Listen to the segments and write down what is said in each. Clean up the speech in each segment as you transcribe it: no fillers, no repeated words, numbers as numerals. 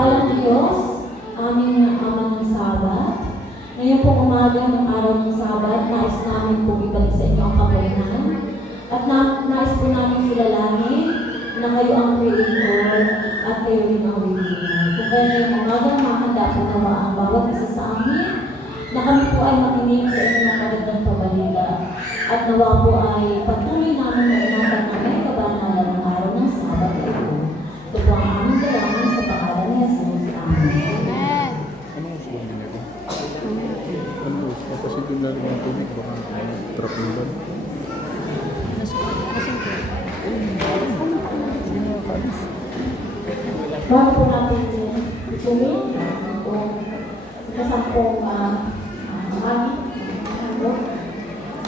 Mapagpalang Diyos, aming Ama ng Sabat. Ngayon pong umaga ng araw ng Sabat, nais namin po ibalik sa inyo ang kapurihan. At nais po namin silalangin na kayo ang Creator at kayo rin ang Redeemer. Kung kaya ngayong umaga, mahanda po nawa ang bawat isa sa amin na kami po ay makinig sa inyong magandang pabalita. At nawa po ay patuloy namin na inatan namin kabanalan ng araw ng Sabat na ito. Ito po ang aming dalangin sa pangalan ni Jesus. Amen. Anong gusto mong ginagawa? Ano gusto mo? Kasi doon lang yung tubig, baka trap mo doon. Bago po natin ituloy kung kasampung mami,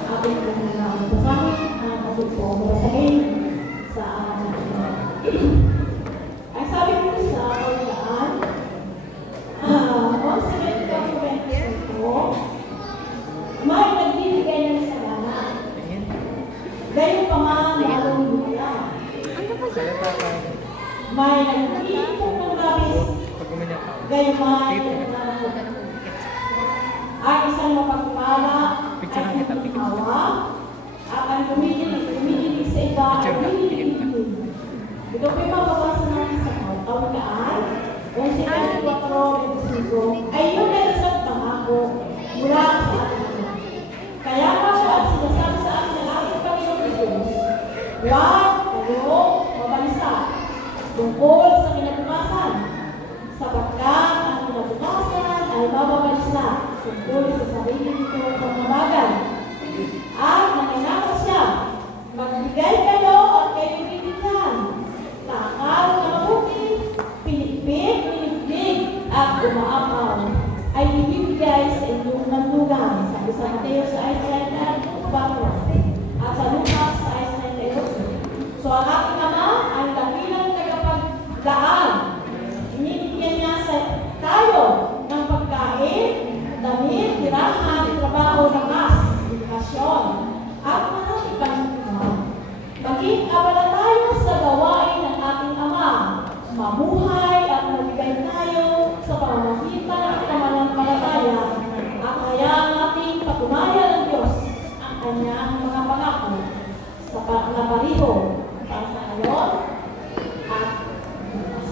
ating pong basahin, ating pong basahin sa ay sabi ko sa kawilaan, kung sa ganito ang kuwentos ko, may nagbibigay ng sagana. Gayon pa nga mayroong luya. May nag-iipong ng labis. Gayon may ay isang mapagpala at hindi hawa at ang tumigilig sa iba ay tumigilig. Ito po yung mababasa natin sa kawilaan. Kung si Pedro ay yun ay isang pangako mula sa atin. Kaya pa siya sinasabi sa atin ng ating Panginoon Jesus, huwag kayo mabalisa tungkol sa kinabukasan, sapagkat ang kinabukasan ay mababalisa tungkol sa sarili nito pagmabagal. At nangyayari siya, magbigay kayo at kayo bibigyan. Takal na mabuti, pinipig, at umaapaw ay ibibigay sa inyong nandugan. Sabi sa Mateo sa Isaiah 4 at sa Lucas sa Isaiah 8. So ang ating Ama ay dakilang tagapagdaan. Inibigyan niya sa tayo ng pagkain, damit, tirahan, trabaho ng edukasyon, at maraming panginoon. Maging abala tayo sa gawain ng ating Ama, mamuhay at magbigay tayo sa pamamagitan ng pananampalataya at hayaan nating patunayan ng Diyos ang kanyang mga pangako sa napariho para sa ngayon at bukas.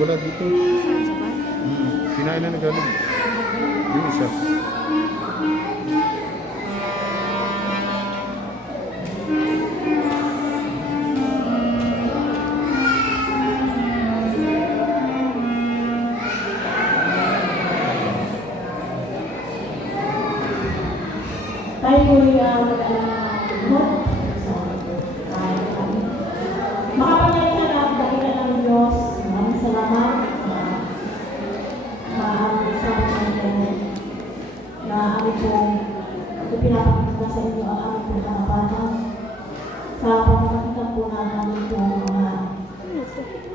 Wala dito. Saan sa ba? Kinain na nagaling. Yung isa. Tayo po yung mag-alala mo. So, tayo kami. Makapangyarihan at dakilan ng Diyos. Maraming salamat. Sa amin na amin pong ipinapakita sa inyo ang aming pong hanapan. Sa pamamagitan po na namin pong mga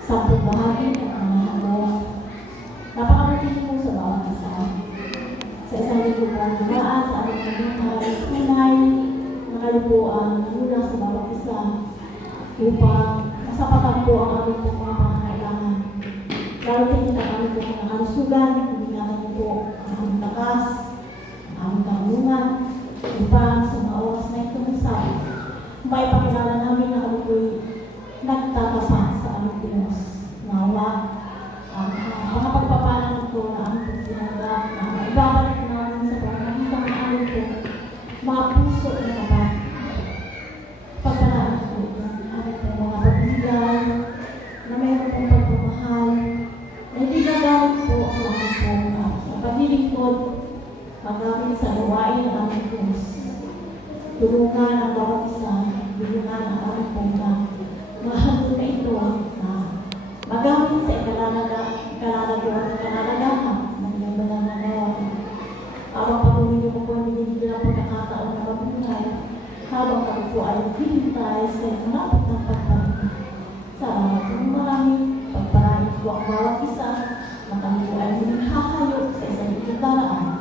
sampung bahagi at mga hanggang napakamatin po sa bawat isa. Sa isang linggo po ang dumaan sa aming pagkakay, tunay na kayo po ang mula sa bawat isa upang masapatan po ang aming pong mga pangangailangan. Darating na kami po ng kalusugan, hindi namin po ang aming lakas, ang aming kalungan, upang sa mga oras na ito sabi, may pakilala namin na kami po'y nagtatapat sa aming Diyos. Nawa, ang mga pagpapalang ito na aming pong sinanggap, na ibabalik namin sa pamamagitan ng aming po, mga puso na kapat. Pagpalaan po ng aming po mga pag-ibigay, na mayroon pong pagpapahal, na hindi nagamit po sa aming po sa paglilingkod, magamit sa gawain ng aming Diyos. Tulungan ang bawat isa, tulungan ang aming po na mahal na ito na magamit sa ikalalagahan ng iyong banal na gawain. Habang patuloy niyo po ang binibigyan ng pagkakataon na mabuhay, habang kami po ay naghihintay sa malapit ng pagpalit. Salamat po maraming pagpalain po ang bawat isa na kami po ay hahayo sa isang ikitaraan.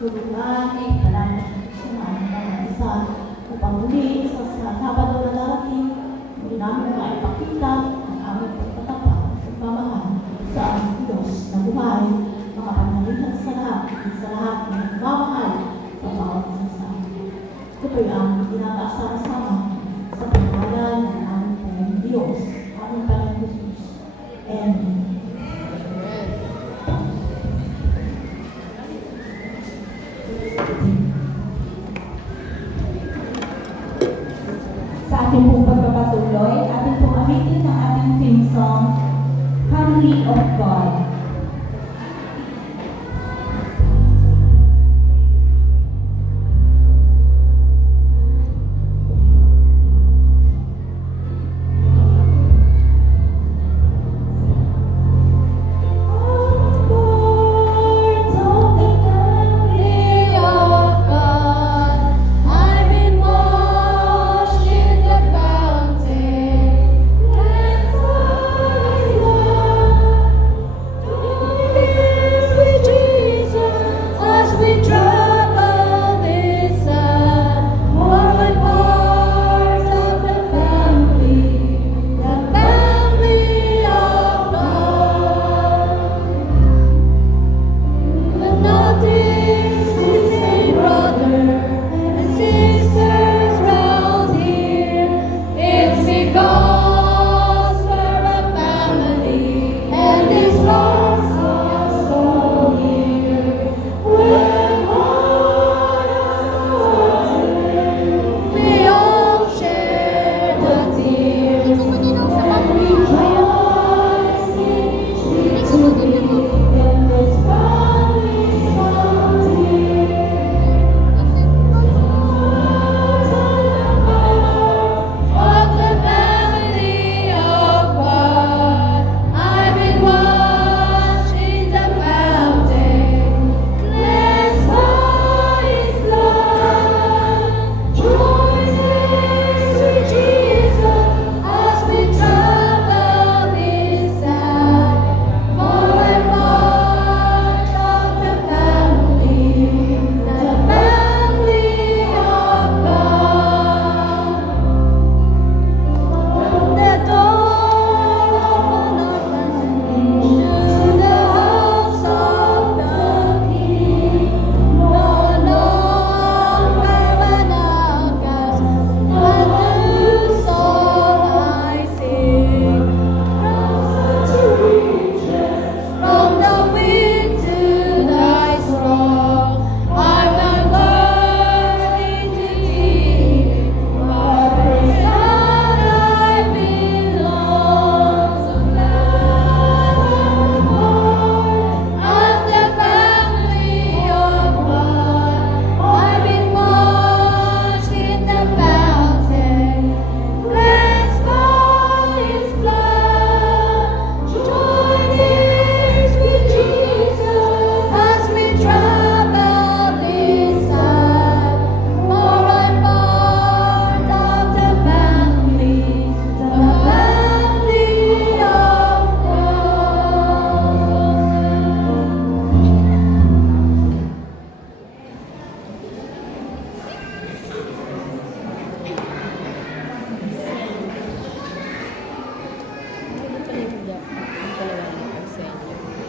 Tulungan, ikalalagahan siya ng mga isa upang muli sa Sabado na darating, muli namin maipakita ang aming pagtatapat at pagmamahal sa aming Diyos na buhay, makapangyarihan sa lahat ng nagmamahal sa bawat isa sa amin. Ito po yung aming tinataas-sama sa pangalan ng aming Panginoong Diyos, aming Panginoong Jesus. Amen. Thank you.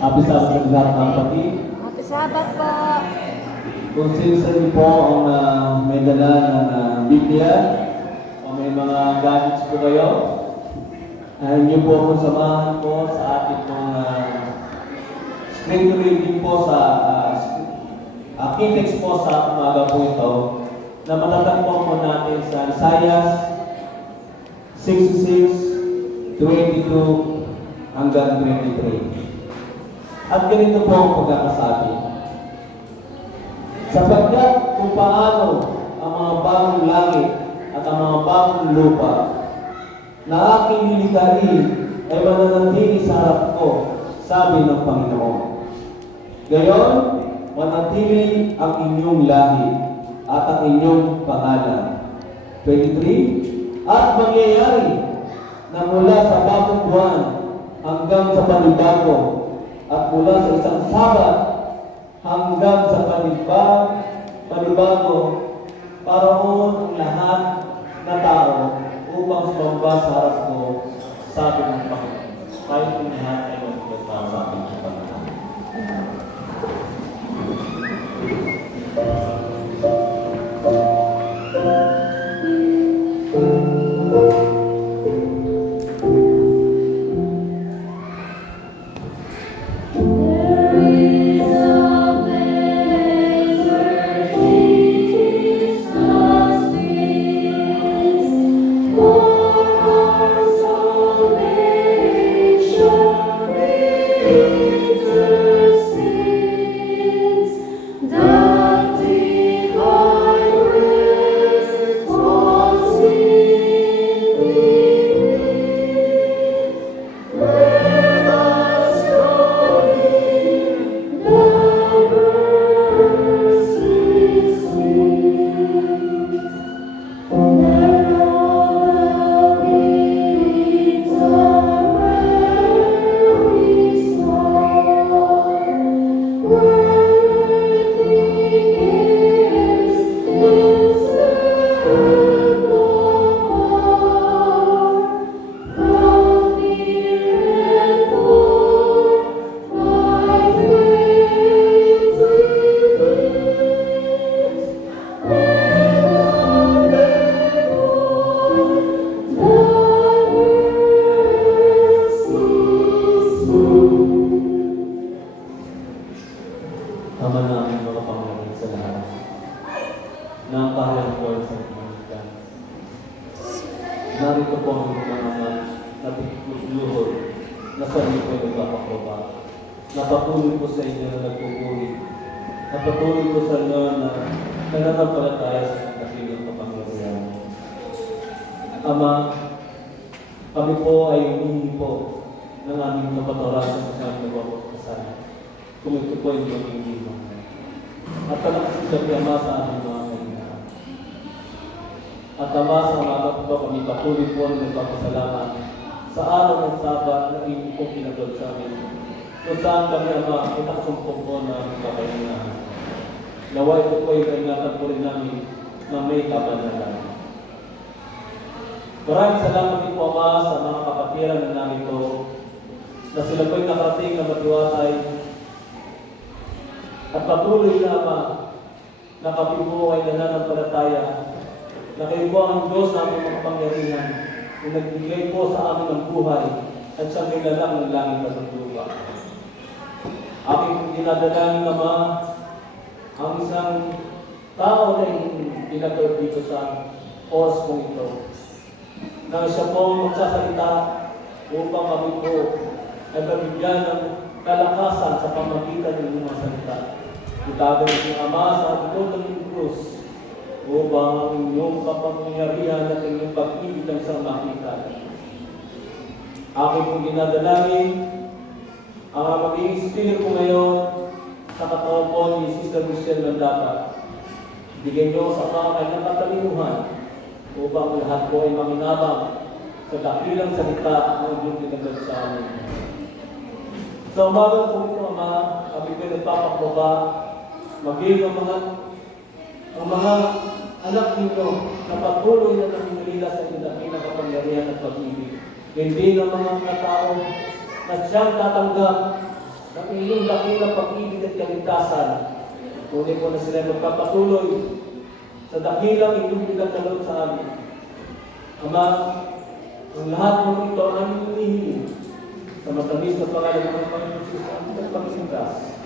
Happy Sabbath sa lahat ng kapatid. Happy Sabbath po. Kung sino po ang may dala ng Biblia o may mga gadgets po kayo, ayaw niyo po akong samahan po sa ating pong screen reading po sa Kintex po sa umaga po ito na matatagpuan po natin sa Isaiah 66, 22 hanggang 23. At ganito po ang pagkakasabi. Sapagkat kung paano ang mga bagong langit at ang mga bagong lupa na aking nilikhain ay mananatili sa harap ko, sabi ng Panginoon. Gayon, manatili ang inyong lahi at ang inyong pangalan. 23. At mangyayari na mula sa bagong buwan hanggang sa panibago at mula sa isang Sabat hanggang sa panibago paroon ang lahat na tao upang sumamba sa harap ko, sabi ng Panginoon. Kahit kung lahat ay magkita sa ating Panginoon. Ama namin mga Panginoon sa lahat, na ang kaharian ko ay sa Panginoon. Narito po ang mga anak na luhod na sa inyo ko ay nagpapakuba. Napatuloy po sa inyo na nagpupuri. Napatuloy po sa inyo na nananampalataya sa dakilang kapangyarihan. Ama, kami po ay humingi po ng aming kapatawaran sa mga nagpapakasalan. Kung ito po ay magiging mo. At talagang siya Ama sa aming mga kailangan. At Ama sa umaga po kami patuloy po ang nagpapasalamat sa araw ng Sabat na hindi po pinagod sa amin. Kung saan kami Ama, itaksumpong po na kakainahan. Naway ito po ay kaingatan po rin namin na may kabanalan. Maraming salamat din po Ama sa mga kapatiran na namin ito na sila po'y nakarating na matiwasay at patuloy na Ama na kami po ay nananampalataya na kayo po ang Diyos na aming makapangyarihan kung nagbigay po sa amin ng buhay at siya may lalang ng langit at ng lupa. Aking dinadalangin Ama ang isang tao na pinatawag dito sa oras kong ito na siya po magsasalita upang kami po ay mabigyan ng kalakasan sa pamagitan ng mga salita. Itago ng Ama sa likod ng krus upang ang inyong kapangyarihan at inyong pag-ibig ang isang makita. Aking pong ginadalangin ang maging espiritu ko ngayon sa katawan po ni Sister Michelle Mandapa. Bigyan niyo sa mga kanyang katalinuhan upang lahat po ay maminabang sa dakilang salita ng inyong pinagdag sa amin. Sa umaga po ito, Ama, kami ko nagpapakuba, maging ang mga anak ninyo na patuloy na naminulila sa inyong dakilang kapangyarihan at pag-ibig. Hindi ng mga tao na siyang tatanggap ng iyong dakilang pag-ibig at kaligtasan. Tunay po na sila magpapatuloy sa dakilang inyong pinagkaloob sa amin. Ama, ang lahat ng ito ang aming hinihiling sa matamis na pangalan ng Panginoon Jesus ang ating Panginoon.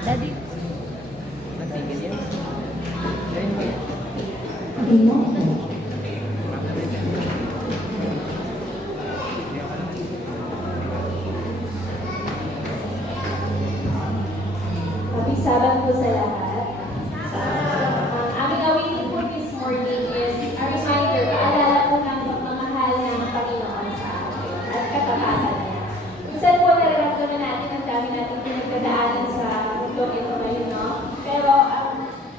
Daddy. Matigil yan. Gawin mo yan. Kapisaban po sa lahat. Ang aming awitin po this morning is a reminder, paalala po ng pagmamahal ng Panginoon sa atin at katapatan niya. Minsan po nararamdaman natin ang dami natin pinagdadaanan sa mundong ito ngayon, no? Pero ang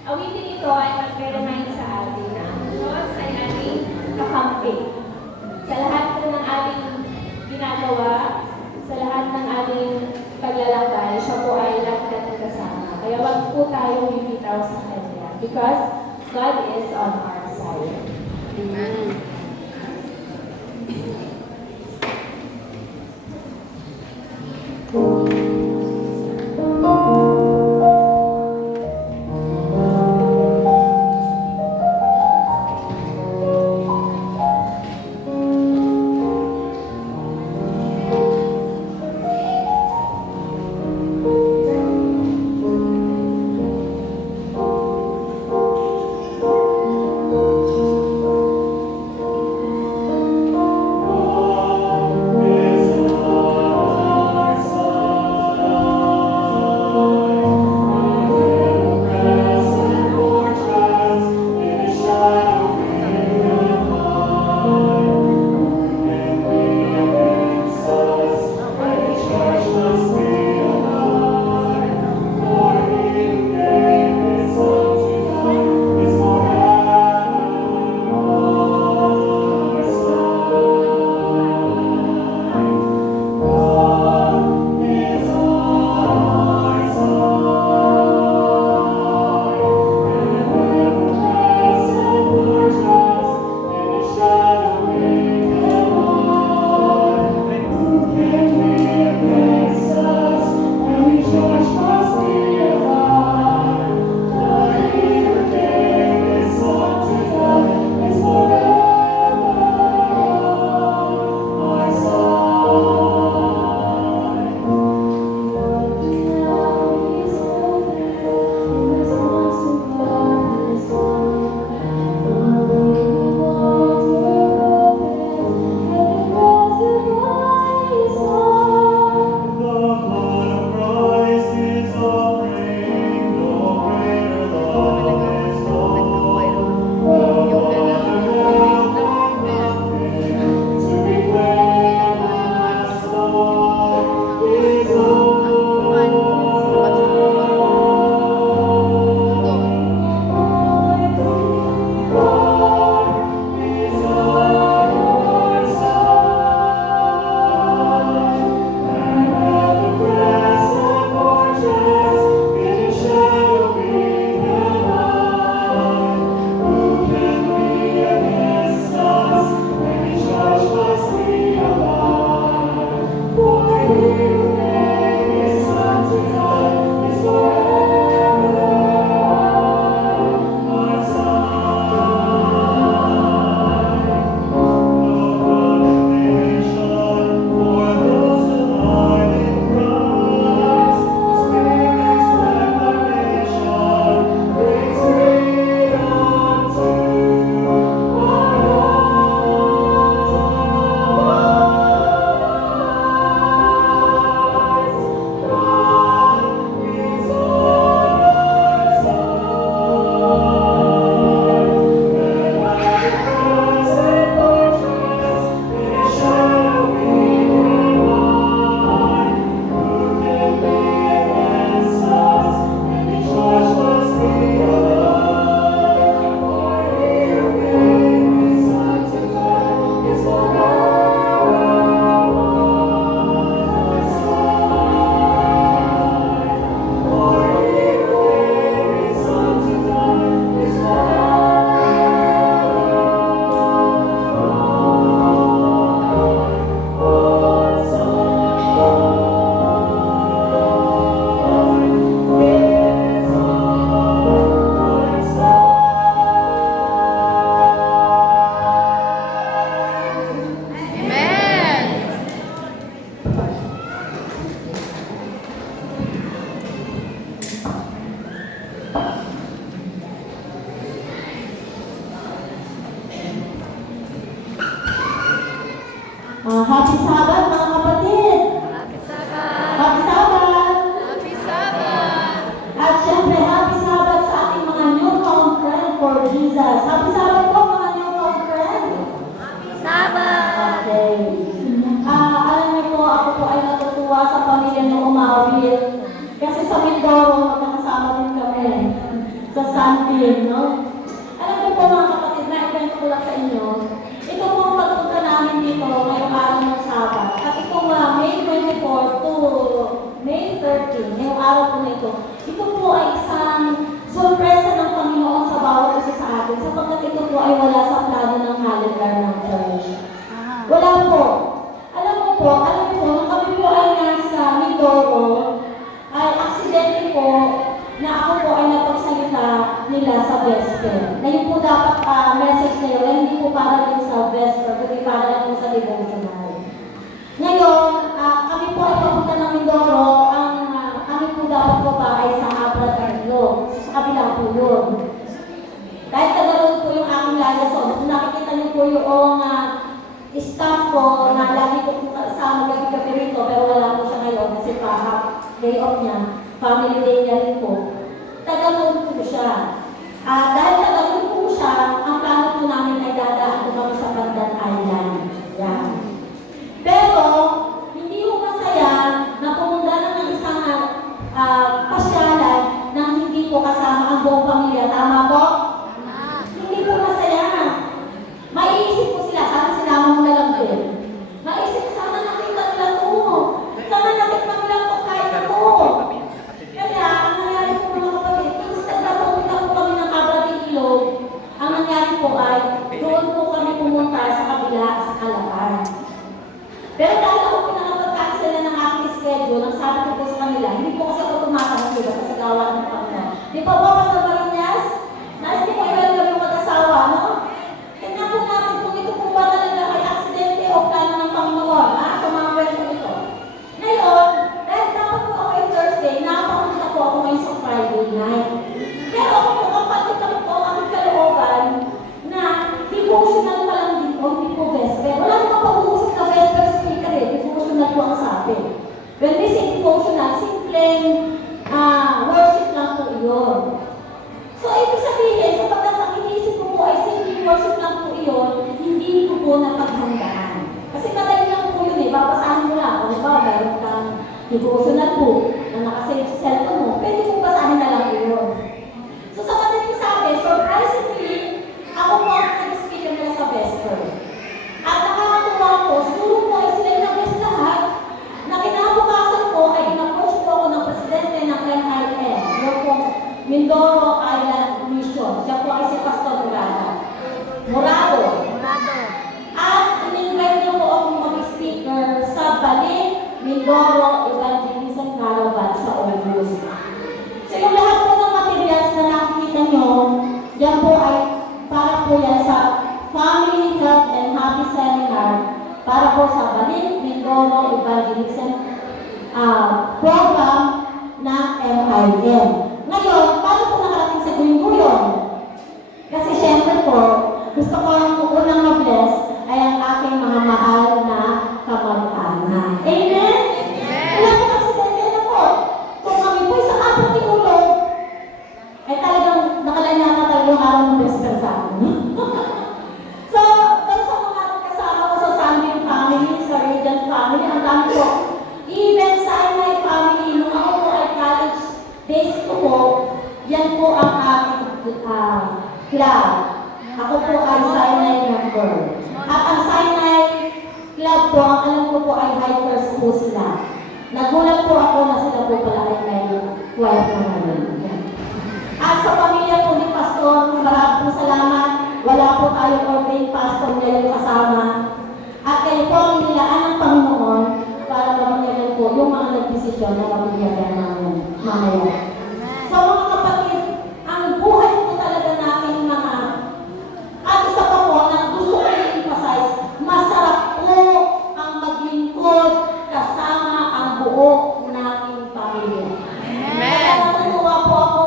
awitin ito ay mag-remind sa atin na ang Diyos ay ating kakampi. Sa lahat po ng ating ginagawa, sa lahat ng ating paglalakbay, siya po ay lahat natin kasama. Kaya wag po tayo bibitaw sa Kanya because God is on our side. Amen. Happy Sabbath mga kapatid! Happy Sabbath! Happy Sabbath! Happy Sabbath! At syempre, Happy Sabbath sa ating mga newfound friend for Jesus. Happy Sabbath po mga newfound friend! Happy Sabbath! Okay. Alam niyo po, ako po ay natutuwa sa pamilya ng Umawit. Kasi sa Mindoro, magkakasama din kami sa Sunday, no? Alam niyo po mga kapatid, na-event ko lang sa inyo. Ito po ang pagpunta namin dito ngayong araw ng Sabat. At itong May 24 to May 13, ngayong araw po na ito, ito po ay isang sorpresa ng Panginoon sa bawat isa sa atin sapagkat ito po ay wala sa plano ng calendar ng church. Wala po. Alam niyo po, nung kami po ay nasa Mindoro, ay aksidente po na ako po ay napagsalita nila sa Vesper. Na yun po dapat message na yun, ay hindi po para din sa Vesper, kundi para lang po sa devotional. Ngayon, kami po ay papunta ng Mindoro, kami po dapat po ba ay sa Abra Carlo, sa kabilang po yun. Dahil tagaroon po yung aking liaison, kung nakikita niyo po yung staff ko na lagi ko po kasama gabi-gabi rito, pero wala po siya ngayon kasi day off niya, family day niya rin po. Tagalog po siya. Dahil tagalog po siya, ang plano po namin ay dadaan po kami sa Pandan Island. Yan. Pero, hindi ko masaya na pumunta na ng isang pasyalan na hindi po kasama ang buong pamilya. Tama po? Hindi po masaya. Maiisip po sila, sana sinama mo na lang din. Maiisip, sana nakita nila ito. Sana nakita nila ito kahit ito. Kaya, ang nangyari po mga kapatid, instead na pumunta po kami ng Abra de Ilog, ang nangyari po ay, doon po kami pumunta sa kabila, sa Calapan. Pero dahil ako pinakapag-cancel na ng aking schedule, ang sabi ko po sa kanila, hindi po kasi ako tumatanong diba sa gawa ng Panginoon. Di pa po ako sa Marinas? Nais di po iba yung mag-asawa, no? Tingnan po natin kung ito po ba talaga ay aksidente o plano ng Panginoon, sa mga kwento ito. Ngayon, dahil dapat po ako ay Thursday, nakapapunta po ako ngayon sa Friday night. Pero ako po, kapatid ako po, ang kalooban na devotional pa lang din po, hindi po Vesper. Wala namang pag-uusap na Vesper speaker devotional po ang sabi. When we say devotional, simpleng worship lang po iyon. So, ibig sabihin, sapagkat ang iniisip ko po ay simple worship lang po iyon, hindi ko po napaghandaan. Kasi madali lang po yun babasahin mo lang. Kung ba, mayroon kang devotional po na nakasave sa cellphone mo, pwede mo basahin na lang yun. So, sa madaling sabi, surprisingly, ako po ang nag-speaker nila sa Vesper. At nakakatuwa po, siguro po ay sila yung nag-guest lahat, na kinabukasan po ay in-approach po ako ng presidente ng MIM, yung po Mindoro Island Mission. Siya po ay si Pastor Morado. At in-invite niyo po akong mag-speaker sa Balik, Mindoro Evangelism Caravan sa August. So yung lahat po ng materials na nakikita nyo, yan po ay para po yan sa Family Health and Happy Seminar para po sa Balik, Mindoro Evangelism program ng MIM. Ngayon, paano po nakarating sa Guyong-Guyong? Kasi syempre po, gusto ko ang unang ma-bless ay ang aking mga mahal na kamag-anak. Amen? Alam mo kasi na po, kung kami po sa Abra de Ilog, ay talagang nakalain na talagang araw ng Vesper sa akin. So, dahil sa mga kasama ko sa Sunday family, sa Radiant family, ang dami po. Even sa my family, nung ako po ay college days ko po, yan po ang aking club. Ako po ay Sinai member. At ang Sinai club po, ang alam ko po ay hikers po sila. Nagulat po ako na sila po pala ay may choir na ngayon. At sa pamilya po ni Pastor, maraming po salamat. Wala po tayong ordained pastor ngayon kasama. At kayo po ang nilaan ng Panginoon para mamamayan po yung mga nagdesisyon na mabigyan namin mamaya. So mga kapatid, ang buhay po talaga natin mga at isa pa po na gusto ko i-emphasize, masarap po ang maglingkod kasama ang buo nating pamilya. Kaya natutuwa po ako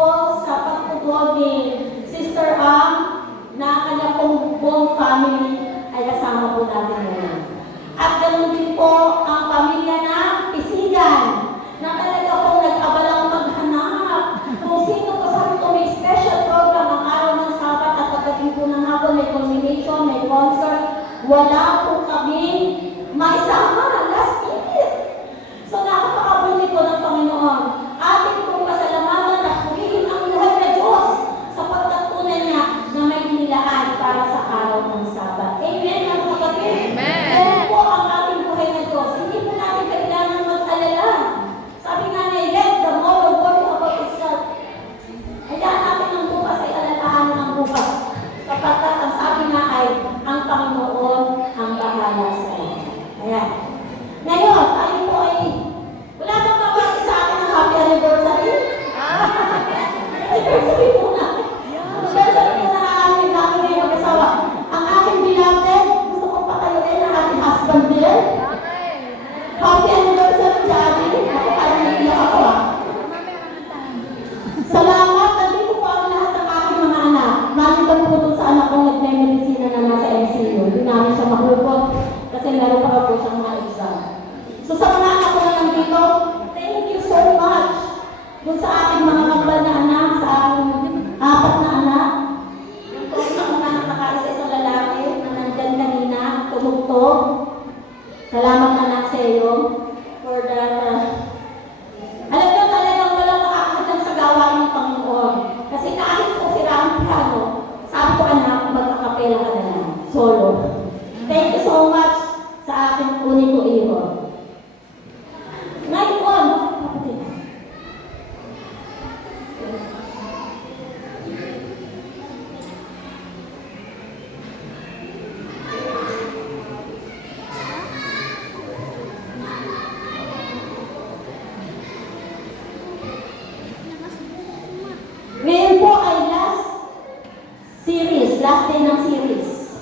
sa pagtugod ni Sister Am na kanya pong buong family ay kasama po natin ngayon. At ganun din wala po kami maisama last minute. So napakabuti po ng Panginoon. Ating pong pasalamatan at purihin ang buhay na Diyos sapagkat tunay niya na may nilaan para sa araw ng Sabat. Amen, mga kapatid? Amen. Yan po ang ating buhay na Diyos. Hindi po natin kailangan mag-alala. Sabi nga na, let the tomorrow worry about itself. Hayaan natin ang bukas ay alalahanin ang bukas. Sapagkat ang sabi nga ay, ang Panginoon ang bahala sa lahat. Ayan. Ngayon, tayo po ay, wala bang kapatid sa akin ang happy anniversary? Anniversary po na. Anniversary po na namin ngayon mag-asawa. Ang aking beloved, gusto kong patayuin ang ating husband there. Happy anniversary, Daddy. Ako parang naiiyak ako ah. Salamat. Nandito po ang lahat ng aking mga anak. Nandito po doon sa anak kong nagme-medicina na nasa MCU. Hindi namin siya mahugot kasi meron pa po siyang mga exam. So sa mga anak ko na nandito, thank you so much. Doon sa aking mga kambal na anak, sa aking 4 na anak. Yung po sa mga anak nakaisa isang lalaki na nandyan kanina, tumugtog. Salamat anak sa iyo for that. Alam niyo talagang walang makakatang sa gawain ng Panginoon. Kasi kahit po sira ang piano, sabi ko anak, magkakapela ka na lang. Solo. Thank you so much sa aking uniko iyo. Ngayon, ngayon po ay last day ng series.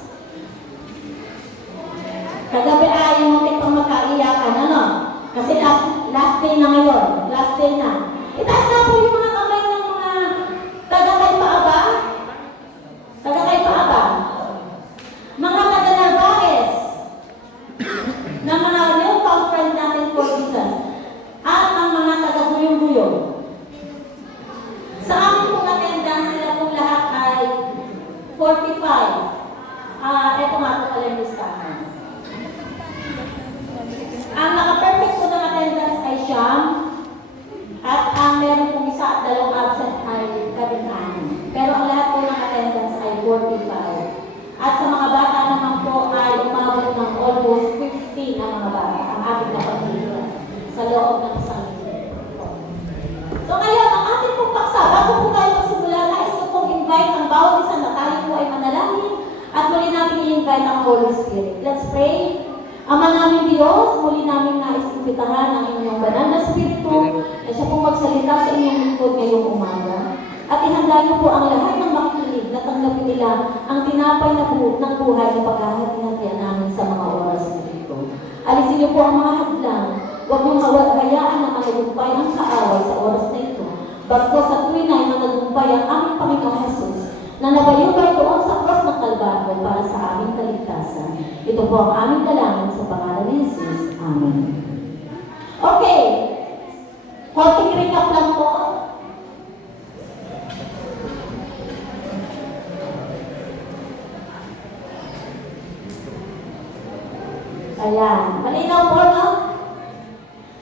Kagabi ay muntik pang magkaiyakan, ano? Kasi last day na ngayon, last day na. Itaas na po yung mga kamay ng mga taga-kay paaba. Taga-kay paaba. Mga taga-Narvaez. Na mga new conference natin for Jesus. At ang mga taga-guyong-guyong. Sa amin pong attendance, sila pong lahat ay 45. Ito nga po pala yung listahan. Ang naka-perfect po ng attendance ay siyam. At ang meron pong isa at 2 absent ay 16. Pero ang lahat po ng attendance ay 45. At sa mga bata naman po ay umabot ng almost 50 na mga bata. Ang ating napagpilihan sa loob ng isang linggo. So ngayon, ang ating pong paksa, bago po tayo magsimula, nais ko pong invite ang bawat isa na tayo po ay manalangin at muli natin i-invite ang Holy Spirit. Let's pray. Ama namin Diyos, muli namin nais-imbitahan ang inyong banal na Espiritu na siya pong magsalita sa inyong lingkod ngayong umaga. At ihanda niyo po ang lahat ng makikinig na tanggapin nila ang tinapay na ng buhay na paghahati-hatian namin sa mga oras na ito. Alisin niyo po ang mga hadlang. Huwag niyong hayaan na managumpay ang kaaway sa oras na ito. Bago sa tuwin ay managumpay ang aming Panginoon Jesus na nabayubay doon sa cross ng Kalbaryo para sa aming kaligtasan. Ito po ang aming dalangin sa pangalan ni Jesus. Amen. Okay. Konting recap lang po. Ayan. Malinaw po, no?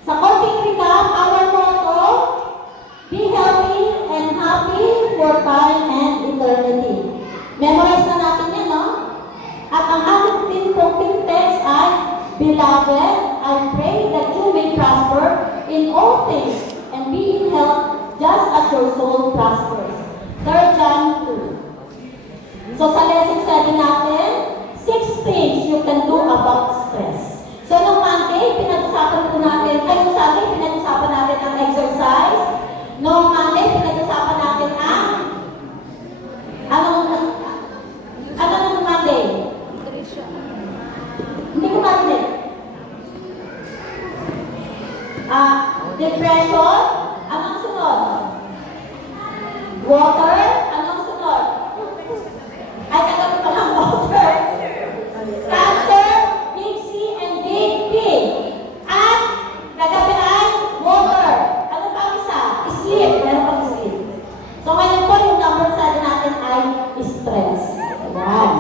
Sa konting recap, our motto, be healthy and happy for time and eternity. Memorize na natin yan, no? At ang ating pong text ay, Beloved, I pray that you may prosper in all things and be in health just as your soul prospers. 3 John 2. So sa lesson 7 natin, 6 things you can do about stress. So nung Monday, pinag-usapan po natin, nung Sunday, pinag-usapan natin ang exercise. Nung Monday, pinag-usapan natin ang ano nung Monday? Hindi ko marinig. Depression. Anong sunod? Water. Anong sunod? Ay, kagabi pa lang water. Cancer, big C and big P. At kagabi ay water. Ano pa ang isa? Sleep. Meron pang sleep. So ngayon po yung number 7 natin ay stress. Ayan.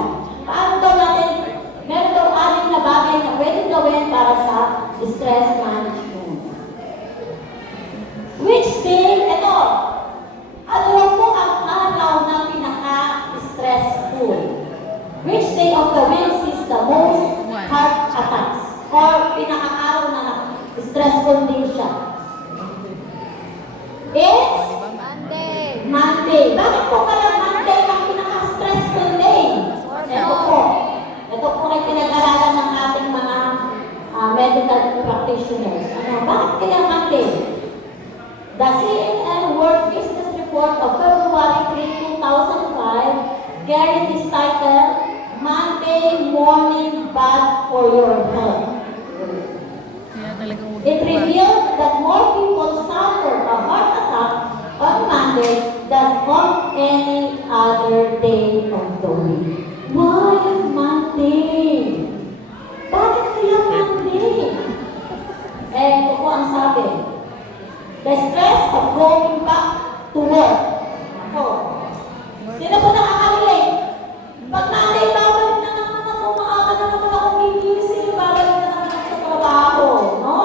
Paano daw natin, meron pinaka-araw na stressful din siya? It's Monday. Monday. Bakit po kaya Monday ang pinaka-stressful day? Ito po. Ito po ay pinag-aralan ng ating mga medical practitioners. Bakit kaya Monday? The CNN World Business Report of February 3, 2005 carried this title, Monday Morning Bad for Your Health. It revealed that more people suffer a heart attack on Monday than on any other day of the week. Why Monday? Bakit kaya Monday? Ito po ang sabi. The stress of going back to work. Ako. Sino po nakaka-relate? Pag Monday, babalik na naman ako, maaga na naman ako gigising, babalik na naman ako sa trabaho, no?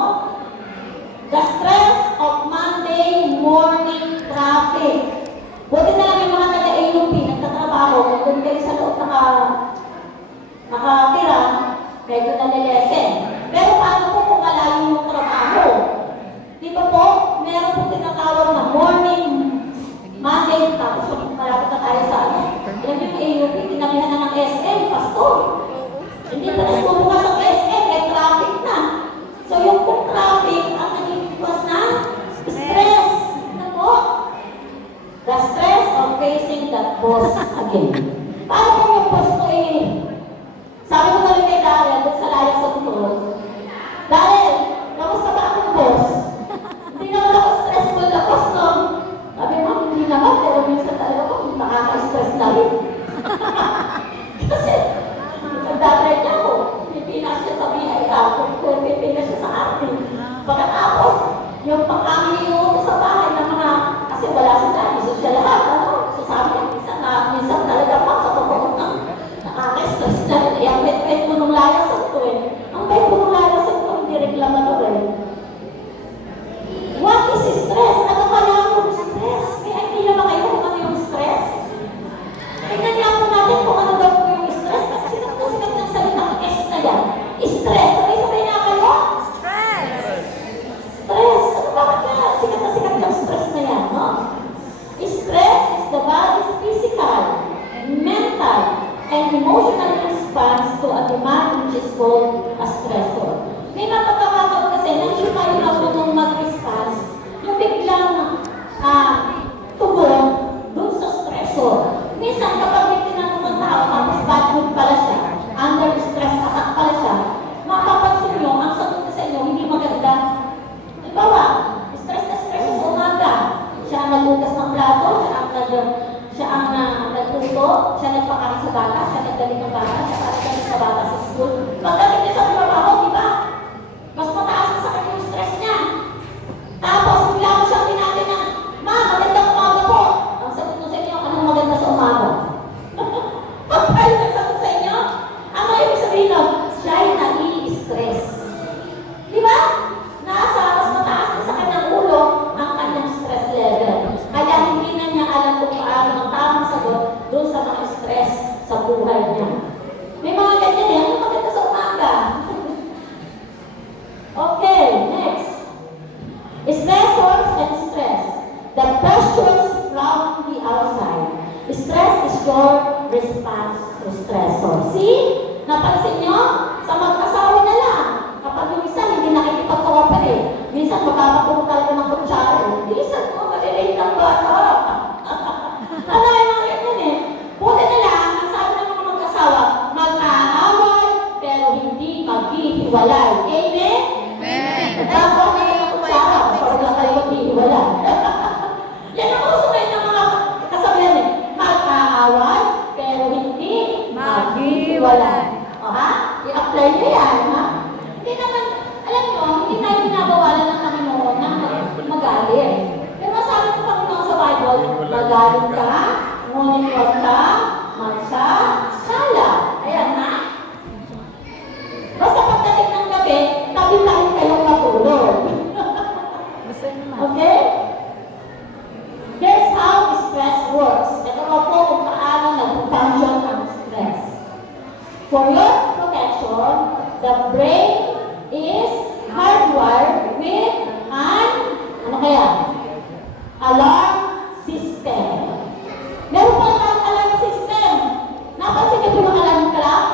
The stress of Monday morning traffic. Buti na lang yung mga taga-AUP, nagtatrabaho, kung doon kayo sa loob nakatira, medyo nalilesen. Pero paano po kung malayo yung trabaho? Di ba po, meron po tinatawag na morning Monday, tapos malapit na tayo sa ano. Alam niyo yung AUP, tinamihan na ng SM, pastor. Hindi pa nasubukas ang SM, may traffic na. So yung pong traffic, ang nagiging na stress. Na po? The stress of facing that boss again. Paano kung yung boss ko sabi ko na rin kay Darrell, doon sa layas sa totoo. Darrell, kamusta ba akong boss? Hindi naman ako stressful na boss, no? Sabi mo, hindi naman, pero minsan talaga ko, nakaka-stress na rin. Kasi, nagdadrive niya ako. Pilipinas siya sa BIA, kung Pilipinas siya sa arte. Pagkatapos, yung pang-amin yung sa bahay ng mga, kasi wala sila, iso siya lahat, ano? So sabi niya, minsan talaga pa sa totoo na, nakaka-stress na rin. Eh, ang bet-bet mo nung layas ito Ang bet mo nung layas ito, hindi reklama na rin. What is stress? Ano kaya ang stress? Kaya hindi naman kayo kung ano yung stress. Tingnan niya po natin kung ano daw po yung stress. Kasi sikat ng salitang S na yan. Stress. Sabay-sabay na kayo? Stress. Stress. Ano bakit kaya sikat ng stress na yan, no? Stress is the body's physical, mental, and emotional response to a demand which is called a stressor. May mapagkakataon kasi na hindi tayo marunong mag-response yung biglang tugon dun sa stressor. Minsan kapag may tinanong ng tao, tapos bad mood pala siya, under stress attack pala siya, mapapansin nyo, ang sagot sa inyo, hindi maganda. Halimbawa, stress na stress sa umaga. Siya ang naglutas ng plato, siya ang nagluto, siya nagpakain sa bata, siya nagdaling ng bata, siya nagdaling sa bata sa school. Pagdating niya sa trabaho, di ba? Mas mataas ang sakit yung stress niya. Tapos, bigla mo siyang tinatin na, Ma, magandang umaga po. Ang sagot ko sa inyo, anong maganda sa umaga? Pagkain nagsagot sa inyo, ano ibig sabihin nun? Siya ay nai-stress. Di ba? Nasa mas mataas ang sakit ng ulo ang kanyang stress level. Kaya hindi na niya alam kung paano ang tamang sagot doon sa mga stress sa buhay niya. May mga ganyan yan, ano maganda sa umaga? Okay, next. Stressors and stress. The pressures from the outside. Stress is your response to stressor. See? Napansin nyo? Sa mag-asawa na lang. Kapag yung isa hindi nakikipag-cooperate, minsan magkakapuno talaga ng kutsara. Minsan mo, malilate ng bata. Ano yung mga ganyan Buti na lang, ang sabi ng mga mag-asawa, mag-aaway, pero hindi maghihiwalay. Amen? Amen. Tapos na yung kutsara, pag lang kayo maghihiwalay. Yan ang uso ngayon ng mga kasabihan mag-aaway, pero hindi maghihiwalay. O ha? I-apply nyo yan, ha? Hindi naman, alam nyo, hindi tayo binabawalan ng Panginoon na magalit. Pero sabi ng Panginoon sa Bible, magalit ka, ngunit huwag ka magsasala. Ayan na. Basta pagdating ng gabi, tabi-tabi kayong matulog. Okay? Here's how stress works. Ito po kung paano nag-function ang stress. For your protection, the brain is hardwired with an, ano kaya? Alarm system. Meron pa lang alarm system. Napansin niyo po yung alarm clock?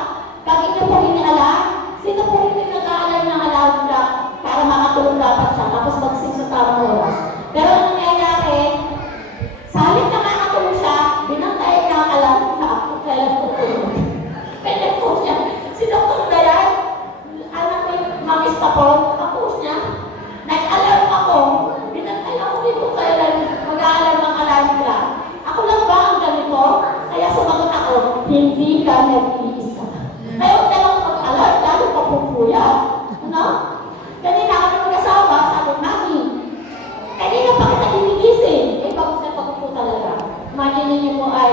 Pag inyo po ini-alarm, sino po hindi nag-aalarm ng alarm clock para makatulog dapat siya, tapos mag-sing sa tamang oras. Pero ang nangyayari, sa halip na makatulog siya, binantay niya ang alarm clock kung kailan tutulog. Pwede po siya. Sinukong na yan, alam mo yung mamista po, kapos niya, nag-alarm ako, binantay ako dito kailan mag-aalarm ang alarm clock. Ako lang ba ang ganito? Kaya sumagot ako, hindi ka nag-iisa. Kaya huwag na lang mag-alarm, lalo pa po kuya. Ano? Kanina kami mag-asawa, sabi, Mami, kanina pa kita ginigising. Eh, bagus na pag po talaga. Imagine niyo po ay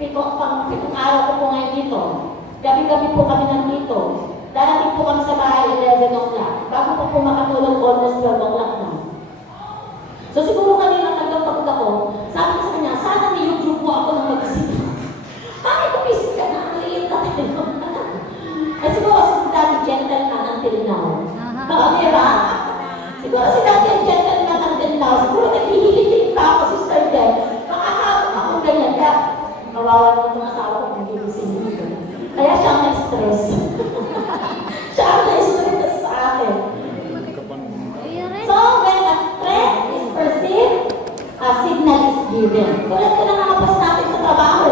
pitong araw ko po ngayon dito. Gabi-gabi po kami nandito. Darating po kami sa bahay 11 o'clock. Bago po po makatulog, almost 12 o'clock na. So siguro kanina nagpapagod ako, sabi ko sa kanya, sana ni-YouTube mo ako ng mag-isip. Bakit kumisip ka na? Ang liit na tayo. Eh siguro si Daddy gentleman until now. Di ba? Siguro si Daddy gentleman until now. Siguro naghihilig pa ako, Sister Jen. Makakabot ako ganyan. Kaya kawawa naman itong asawa ko kung gigising dito. Kaya siya ang na-stress. Siya ang na-stress sa akin. So, when a threat is perceived, a signal is given. Tulad ko na nakapos natin sa trabaho.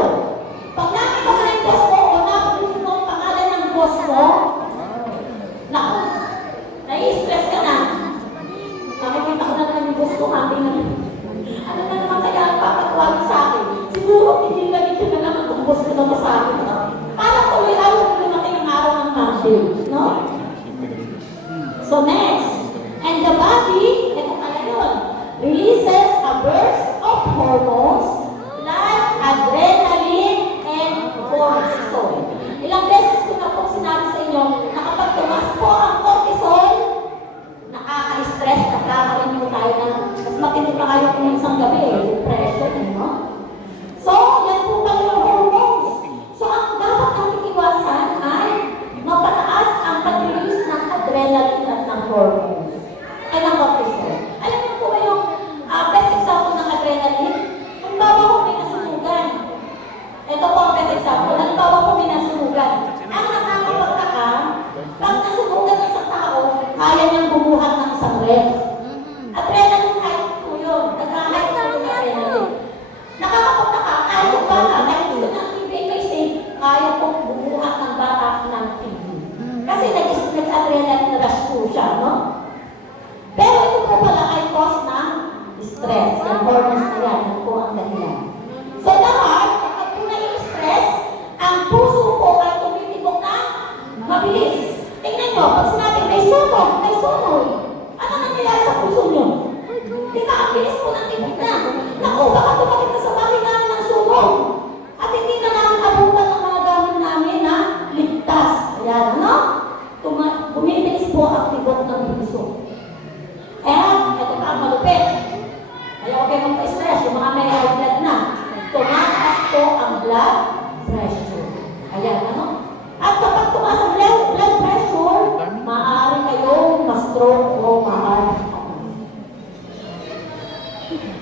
Pag nakita mo na yung boss mo, o napagusin mo ang pangalan ng boss mo, naku, nai-stress ka na. Nakikita ko na naman yung boss ko, kami na. Ano na naman kaya ang papatuwag sa akin? Siguro, hindi na naman kung boss ko naman sa akin. Parang tuloy ayaw ko lumating ang araw ng Monday, no? So next, and the body, ito pala yun, releases a burst of hormones like adrenaline and cortisol. Ilang beses ko na po sinabi sa inyo na kapag tumas po ang cortisol, nakaka-stress, nakakarin po tayo na mas matindi pa kayo kung isang gabi, depression, no? So, yan po pala yung hormones. So, ang dapat natin iwasan ay mapataas ang pag-release ng adrenaline at ng hormones. Ay, ng cortisol. Alam niyo po ba yung best example ng adrenaline? Kung bawa ko may nasunugan. Ito po ang best example. Kung bawa ko may nasunugan. Ang nakakapagtaka, pag nasunugan ng isang tao, kaya niyang bumuhat ng isang ref. Adrenaline height po yun. Nag-height po yung adrenaline. Nakakapagtaka, kahit yung bata, kahit gusto ng TV kasi, kaya pong bumuhat ng bata ng TV. Kasi nag-adrenaline rush po siya, no? Pero ito po pala ay cause ng stress. Yung hormones na yan, yun po ang dahilan. So dapat, kapag po na-stress, ang puso po ay tumitibok na mabilis. Tingnan nyo, pag sinabing may sunog, ano nangyayari sa puso nyo? Di ba, ang bilis po ng tibok na. Naku, baka tumakit na sa bahay namin ng sunog. At hindi na namin abutan ng mga gamit namin na ligtas. Ayan, ano? Bumibilis po ang tibok ng puso. And, ito pa ang malupit. Ayaw kayo magpa-stress, yung mga may high blood na. Tumataas po ang blood pressure. Ayan, ano? At kapag tumaas ang blood pressure, maaari kayong ma-stroke o ma-heart attack.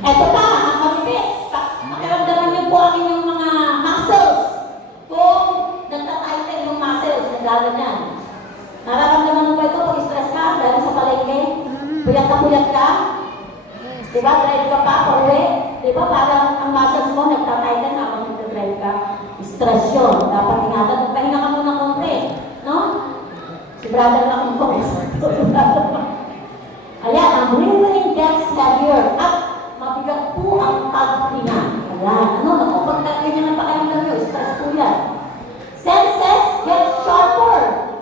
Ito pa, ang malupit. Pakiramdaman niyo po ang inyong mga muscles. Kung nagtatighten yung muscles, naglalanyan. Nararamdaman mo ba ito pag stress ka, dahil sa palengke? Puyat ka? Diba, drive ka pa, pauwi? Diba, parang ang muscles mo, nagtatighten habang nag-drive ka. Stress yun. Dapat ingatan, magpahinga ka muna konti. No? Si brother na kung ayan, ang breathing gets heavier at mabigat po ang paghinga. Ayan, ano, naku, pag ganyan ang pakiramdam nyo, stress po yan. Senses get sharper.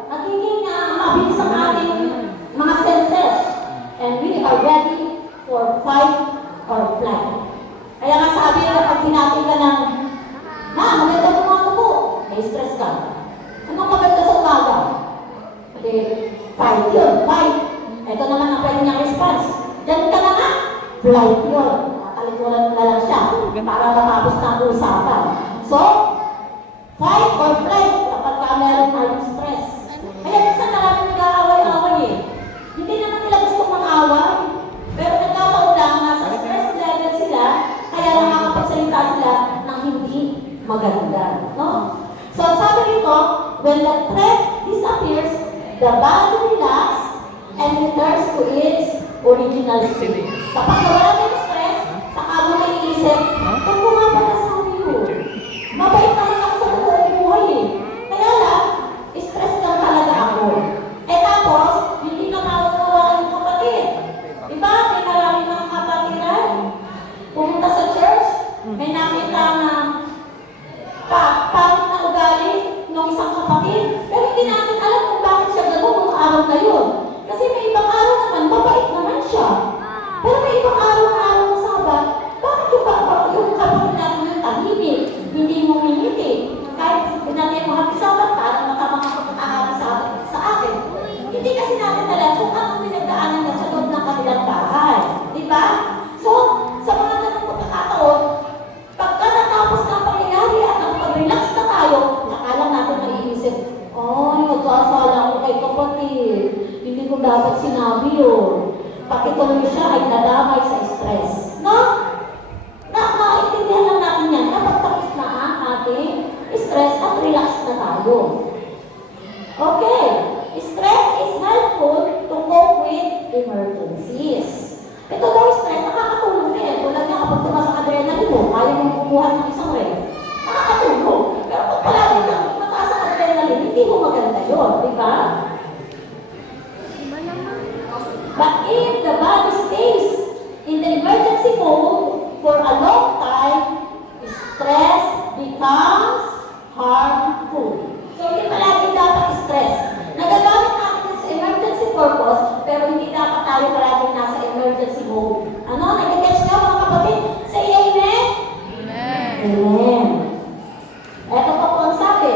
Nagiging mabilis ang ating mga senses. And we are ready for fight or flight. Kaya nga sabi na pag tinati ka ng, maganda mo mga po, may stress ka. Anong maganda sa umaga? Okay, fight yun, fight. Ito naman ang pwede niyang response. Diyan ka na nga, flight yun. Nakalikulan na lang siya para matapos na ang usapan. So, fight or flight kapag meron tayong stress. Kaya minsan namin nag-aaway-aaway when the threat disappears, the body relaxes and returns to its original state. Kapag nawala ng stress, saka mo naiisip, kung nga pala sabi ko, mabait naman ako sa totoong buhay eh. Kaya lang, stress lang talaga ako. Eh tapos, hindi ka mawawala yung kapatid. Diba? May marami mga kapatiran. Pumunta sa church, may nakita na pangit na ugali ng isang kapatid. Pero hindi natin alam kung bakit siya gano'n nung araw na yun. Kasi may ibang araw naman, mabait naman siya. Pero may ibang araw na araw na Sabat, bakit yung kapatid natin yung tahimik, hindi mo miniti. Kahit natin mo happy Sabat, parang makamakapahahabi sa akin. Hindi kasi natin alam kung anong pinagdaanan niya sa loob ng kanilang bahay. Diba? So, sa mga ganang pagkakataon, pagka natapos na ang pangyayari at ang pag-relax na tayo, nakalang natin naiisip, ay, nagkasala ko kay kapatid. Hindi ko dapat sinabi yun. Pati tuloy siya ay nadamay sa stress. No? Maintindihan lang natin yan kapag tapos na ang ating stress at relax na tayo. Okay. Stress is helpful to cope with emergencies. Ito daw stress, nakakatulong din. Tulad niya kapag tumas ang adrenaline mo, kaya mong kukuha ng isang ref. Nakakatulong. Pero kung palagi na mataas ang adrenaline, hindi mo maganda yun. Diba? But if the body stays in the emergency mode for a long time, stress becomes harmful. So hindi palagi dapat stress. Nagagamit natin sa emergency purpose, pero hindi dapat tayo palagi nasa emergency mode. Ano? Nag-catch niyo mga kapatid? Say amen? Amen. Ito pa po ang sabi.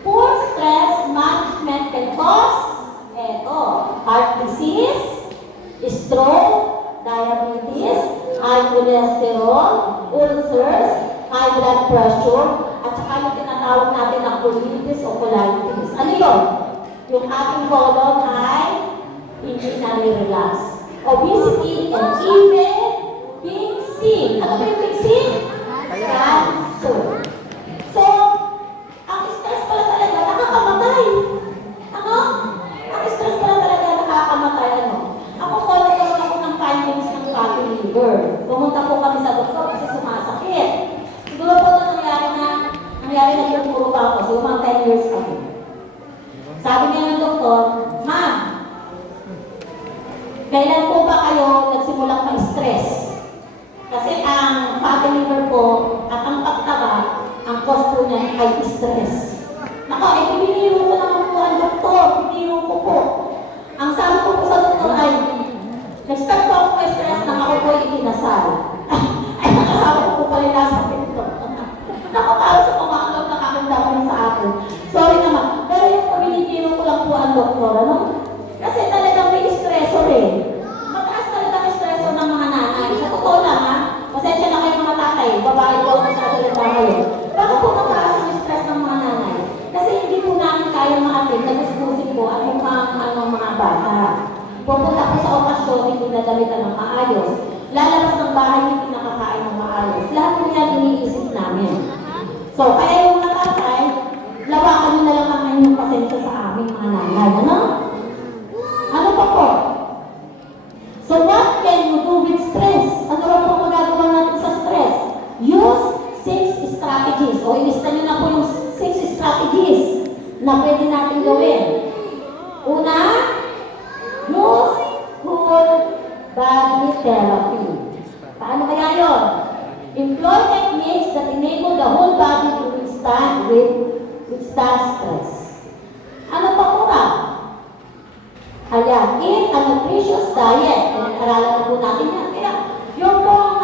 Poor stress management can cause heart disease, stroke, diabetes, high cholesterol, ulcers, high blood pressure, at saka yung tinatawag natin na colitis o colitis. Ano yun? Yung ating colon ay hindi na-relax. Obesity and even being sick. Ano ba yung being sick? Cancer. So, ang stress pala talaga nakakamatay. Ano? Ang stress pala talaga nakakamatay. Ano? Ako po, nagkaroon ako ng findings ng fatty liver. Pumunta po kami sa doktor kasi sumasakit. Siguro po ito nangyari na yung puro pa ako. Siguro mga 10 years ago. Sabi niya ng doktor, Ma'am, kailan po ba kayo nagsimulang ma-stress? Kasi ang fatty liver po at ang pagtaba, ang cause po niya ay stress. Nako, biniro ko naman po ang doktor. Biniro ko po. Ang sabi ko po sa doktor ay, nag-start po ako ma-stress nang ako po ikinasal. Ay, nakasama ko po pala nasa pinto. Nakapalo sa pumakalaw na kakamdaman sa akin. Sorry naman. Pero yung binibiro ko lang po ang doktor, ano? Kasi talagang may stressor eh. Mataas talaga ang stressor ng mga nanay. Sa totoo lang ha, pasensya na kayo mga tatay, babae ko ako sa salita kayo. Bakit po mataas ang stress ng mga nanay? Kasi hindi po namin kaya ma-attend, nag-usbusin po ang mga bata. Pupunta po sa okasyon, hindi nagalitan ng maayos. Lalabas ng bahay, hindi nakakain ng maayos. Lahat po yan iniisip namin. So, kaya yung mga tatay, lawakan nyo na lang ang inyong pasensya sa aming mga nanay. Ano? Ano pa po? So, what can you do with stress? Ano ba po magagawa natin sa stress? Use 6 strategies. O, ilista nyo na po yung 6 strategies na pwede natin gawin. Una, use whole body therapy. Paano kaya yun? Employ techniques that enable the whole body to withstand stress. Ano pa po ba? Ayan, eat a nutritious diet. Pinag-aralan na po natin yan. Kaya, yung pong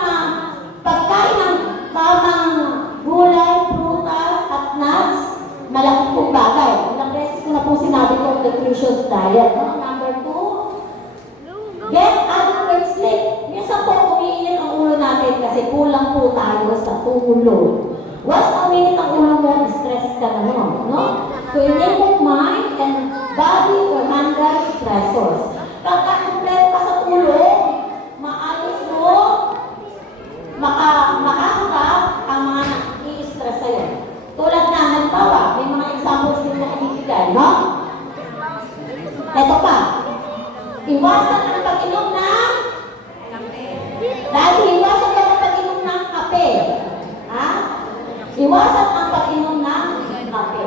pagkain ng tamang gulay, prutas, at nuts, malaki pong bagay. Ilang beses ko na po sinabi ko nutritious diet. No? Number 2, get adequate sleep. Minsan po umiinit ang ulo natin kasi kulang po tayo sa tulog. Once na umiinit ang ulo mo, stress ka na mo. No? To enable mind and body to handle stressors. Pagka kumpleto ka sa tulog, maayos mo, makakakap ang mga nai-stress sa'yo. Tulad na, halimbawa, may mga examples dito yan, no? Ito pa. Iwasan ang pag-inom ng dahil iwasan ka ang pag-inom ng kape. Ha? Iwasan ang pag-inom ng kape.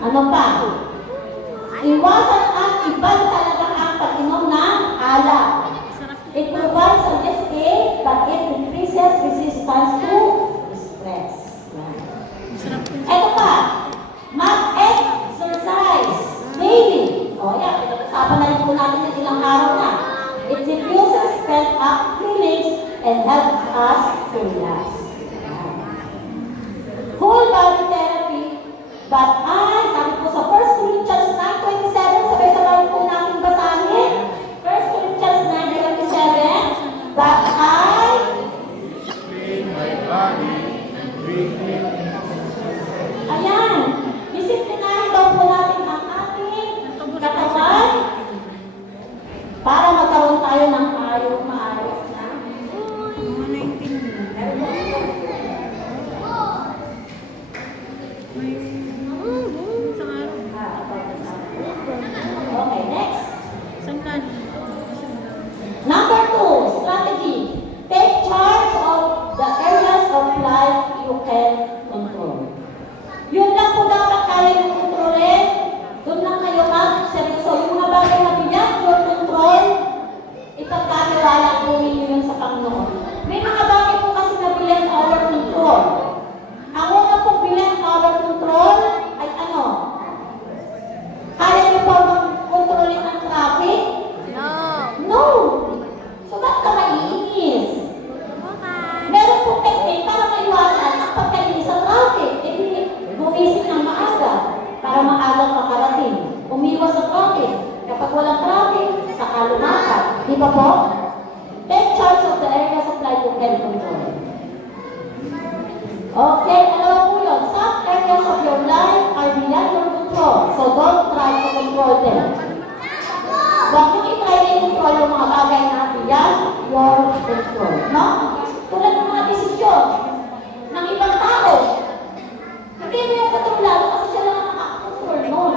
Ano pa? Iwasan ang ibang talaga ang pag-inom ng alak. It provides an escape, but it increases resistance to stress. Ito pa. Mag-exercise daily. O yan, pinag-usapan na rin po natin ng ilang araw na. It diffuses pent-up feelings and helps us to relax. Whole body therapy, but sabi po sa 1 Corinthians 9:27, sabay-sabay po natin basahin. 1 Corinthians 9:27, but Clean my body and bring me ayan, disiplinahin daw po natin ang ating katawan para magkaroon tayo ng maayos na okay, next. Number 2, strategy. Take charge of the areas of life you can control. Yun lang po dapat kaya yung kontrolin. Doon lang kayo mag-seryoso. Yung mga bagay na beyond your control, ipagkatiwala po ninyo yun sa Panginoon. May mga bagay po kasi na beyond our control. Ang una po beyond our control ay ano? Kaya niyo po mag-kontrolin ang traffic? No. No! So, ba't ka maiinis? Meron po technique para maiwasan ang pagkainis sa traffic. Gumising ng maaga para maagang makarating. Umiwas sa traffic. Kapag walang traffic, saka lumakad. Di ba po? Take charge of the areas of life you can control. Okay, ano po yun? Some areas of your life are beyond your control. So don't try to control them. Huwag nyo i-try na i-control yung mga bagay na beyond your control. No? Tulad ng mga desisyon ng ibang tao. Hindi mo yung kontrolado kasi siya lang ang nakakakontrol noon.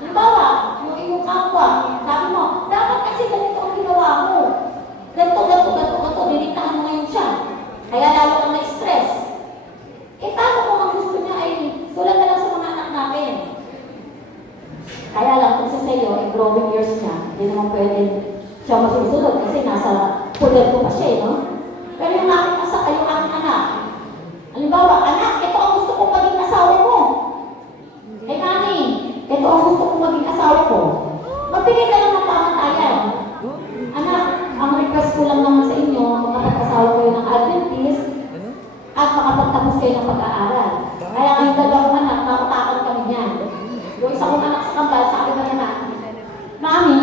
Halimbawa, yung iyong kapwa, sabi mo, dapat kasi ganito ang ginawa mo. Ganito, nilitahan mo ngayon siya. Kaya lalo kang na-stress. Eh, paano kung ang gusto niya ay tulad na lang sa mga anak natin? Kaya lang, kung sa sa'yo, ay growing years niya, hindi naman pwede siya masusunod kasi nasa poder ko pa siya, no? Pero yung aking anak, halimbawa, anak, ito ang gusto kong maging asawa mo. Eh, nani, ito ang gusto kong maging asawa ko. Magbigay ka lang ng pamantayan. Anak, ang request ko lang naman sa inyo, makapag-asawa kayo ng Adventist at makapagtapos kayo ng pag-aaral. Kaya ngayong dalawang anak, nakatakan kami niyan. Yung isa kong anak sa kambal, sabi ba naman, Mami,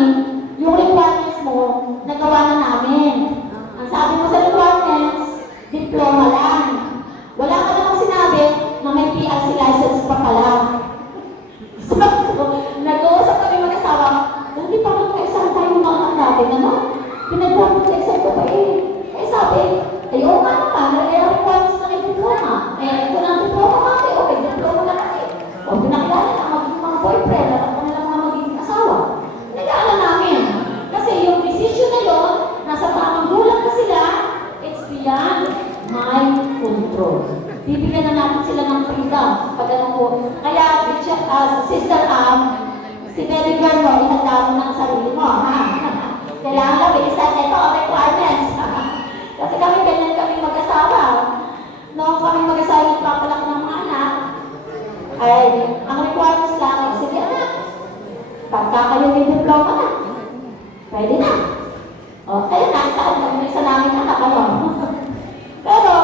yung requirements mo, nagawa na namin. Ang sabi mo sa requirements, diploma lang. Wala ka namang sinabi na may PLC license pa pala. So, nag-uusap kami mag-asawa, hindi pa rin kaisahan tayo ng mga anak natin, ano? Pinag-exam ko pa eh. Eh sabi, oo nga naman, requirements na may diploma. Ito na ang diploma natin, okay, diploma na natin. O, pinakilala na maging mga boyfriend at kung lang mga magiging asawa. Nag-aalam namin. Kasi yung decision na yun, nasa tamang gulang na sila, it's beyond my control. Bibigyan na natin sila ng freedom. Pag ano po. Kaya, Sister si baby girl mo, ihanda mo ng sarili mo, ha? Kailangan lang, bilisan ito ang requirements. Kasi kami, ganyan kami mag-asawa. Noong kami mag-asawa yung papalak ng mga anak, ay, ang requirements lang, sige anak, pagka kayo may diploma na, pwede na. O, kayo na, isa namin anak, ano? Pero,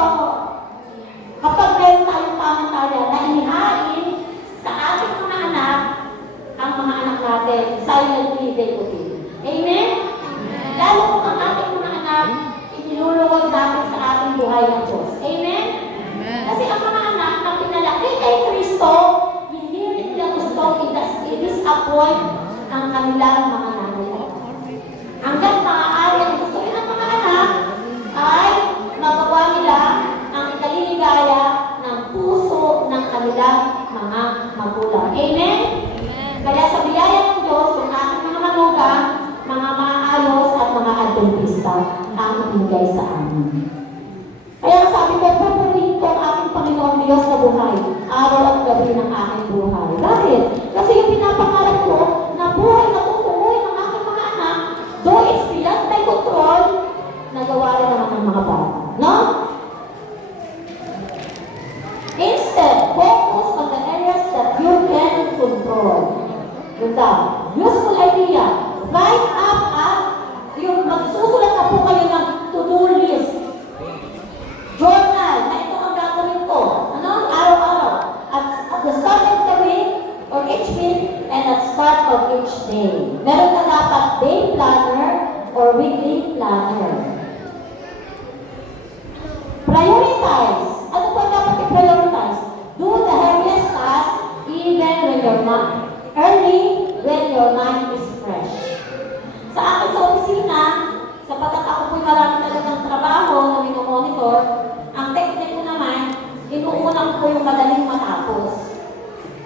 kapag meron tayong pamantayan na inihain sa ating mga anak, ang mga anak natin, silently they obey. Amen? Lalo kung ang ating mga anak, iniluluwag natin sa ating buhay ng Diyos. Amen? Kasi ang mga anak na pinalaki kay Kristo, hindi rin nila gusto i-disappoint ang kanilang mga nanay. Hanggang maaari ang gusto rin ng mga anak ay magawa nila ang ikaligaya ng puso ng kanilang mga magulang. the useful idea. Write up yung magsusulat na po kayo ng to-do list. Journal, na ito ang gagawin ko. Ano? Araw-araw. At the start of the week, or each week, and at start of each day. Meron ka dapat day planner or weekly planner. Prioritize. Ano po dapat i-prioritize? Do the heaviest task even when your mind early, when your mind is fresh. Sa akin sa opisina, sapagkat ako po'y marami talagang trabaho na minomonitor, ang technique ko naman, inuuna ko po yung madaling matapos.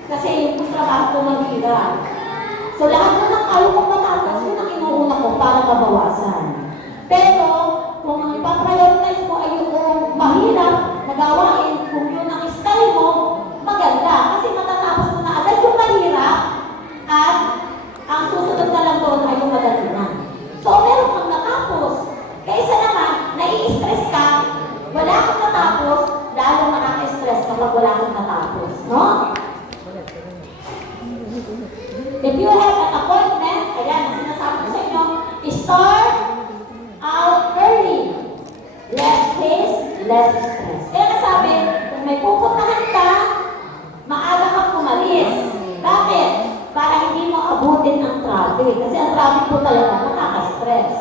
Kasi yung trabaho ko maghirap. So lahat na ng kaya kong matapos, yun ang inuuna ko para mabawasan. Pero, kung ang ipaprioritize mo ay yung mahirap na gawain, kung yun ang style mo, maganda. Kasi matatapos mo na agad yung mahirap at ang susunod na lang doon ay yung madali na. So, meron kang natapos. Kaysa naman, nai-stress ka, wala kang natapos, lalo nakaka-stress kapag wala kang natapos. No? If you have an appointment, ayan, ang sinasabi ko sa inyo, start out early. Less haste, less stress. Kaya nasabi, kung may pupuntahan ka, maaga kang umalis. Bakit? Para hindi mo abutin ang traffic. Kasi ang traffic po talaga nakaka-stress.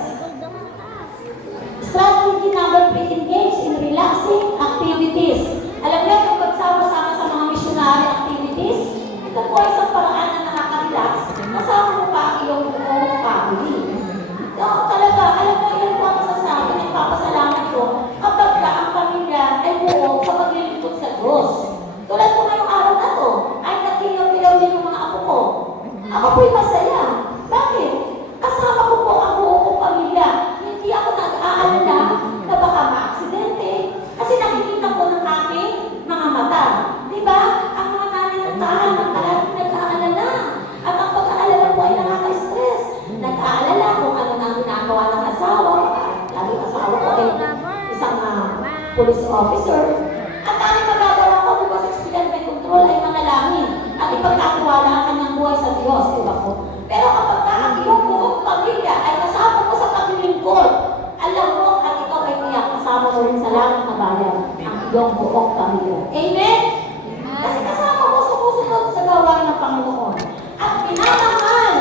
Strategy number 3, engage in relaxing activities. Alam niyo, kung pagsama-sama sa mga missionary activities, ito po ay isang paraan na nakaka-relax. Kasama mo pa ang iyong buong family. No, talaga, alam mo, ilan po ang masasabi, nagpapasalamat ko kapag ka ang pamilya ay buo sa paglilingkod sa Diyos. Tulad ko ngayong araw na to, ay nagkilaw-kilaw din yung mga apo ko. Ako po'y masaya. Bakit? Kasama ko po ang buo kong pamilya. Hindi ako nag-aalala na baka ma-aksidente. Kasi nakikita ko ng aking mga mata. Diba? Ang mga nanay ng tahan ng talagang nag-aalala. At ang pag-aalala po ay nakaka-stress. Nag-aalala kung ano na ang ginagawa ng asawa. Lalo yung asawa ko ay isang police officer. At ang magagawa ko, because experience may control ay manalangin. At ipagkatiwala ang kanyang buhay sa Diyos, diba po? Pero kapag ka ang iyong buong pamilya ay kasama mo sa paglilingkod, alam mo at ikaw ay tiyak kasama mo rin sa langit na bayan ang iyong buong pamilya. Amen? Kasi kasama mo sumusunod sa gawain ng Panginoon. At pinamahal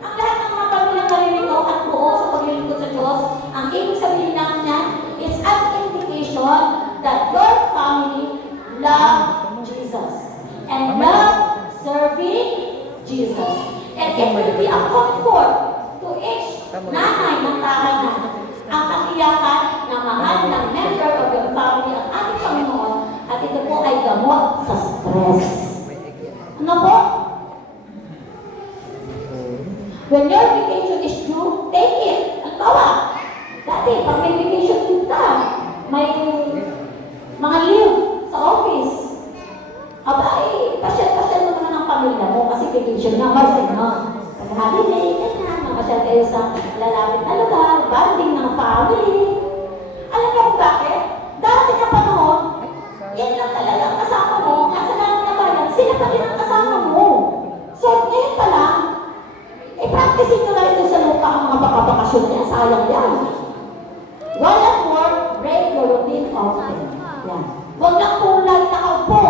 ang lahat ng mga pamilyang nalilingkod at buo sa paglilingkod sa Diyos. Ang ibig sabihin lang niya is an indication that your family love Jesus and love serving Jesus. And it will be a comfort to each nanay ng tahanan ang katiyakan na mahal ng member of your family ang ating Panginoon at ito po ay gamot sa stress. Ano po? When your vacation is due, take it. Ang bawa. Dati, pag may vacation din ka, may mga leave sa office. Aba, pasyal-pasyal mo naman ang pamilya mo kasi vacation na, marsing mo. Pag-holiday, ganyan, mapasyal kayo sa lalapit na lugar, bonding ng family. Alam niyo kung bakit? Dati na panahon, yan lang talaga ang kasama mo, kasi lang na bayan, sila pa rin ang kasama mo. So, ngayon pa lang, practicein nyo na ito sa lupa ang mga bakabakasyon niya, sayang yan. While at work, break your routine often. Yan. Huwag lang kung lang nakaupo.